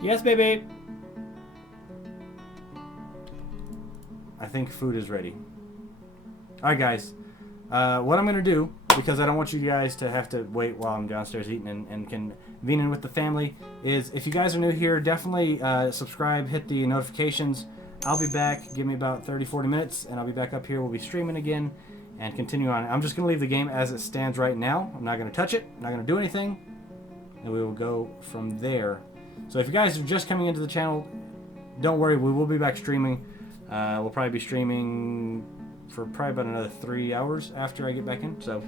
Yes, baby. I think food is ready. Alright, guys. What I'm going to do, because I don't want you guys to have to wait while I'm downstairs eating and convening with the family, is if you guys are new here, definitely subscribe, hit the notifications, I'll be back. Give me about 30, 40 minutes, and I'll be back up here. We'll be streaming again and continue on. I'm just going to leave the game as it stands right now. I'm not going to touch it. I'm not going to do anything. And we will go from there. So if you guys are just coming into the channel, don't worry. We will be back streaming. We'll probably be streaming for probably about another 3 hours after I get back in. So,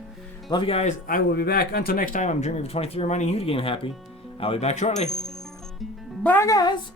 love you guys. I will be back. Until next time, I'm Dreamer23 reminding you to game happy. I'll be back shortly. Bye, guys.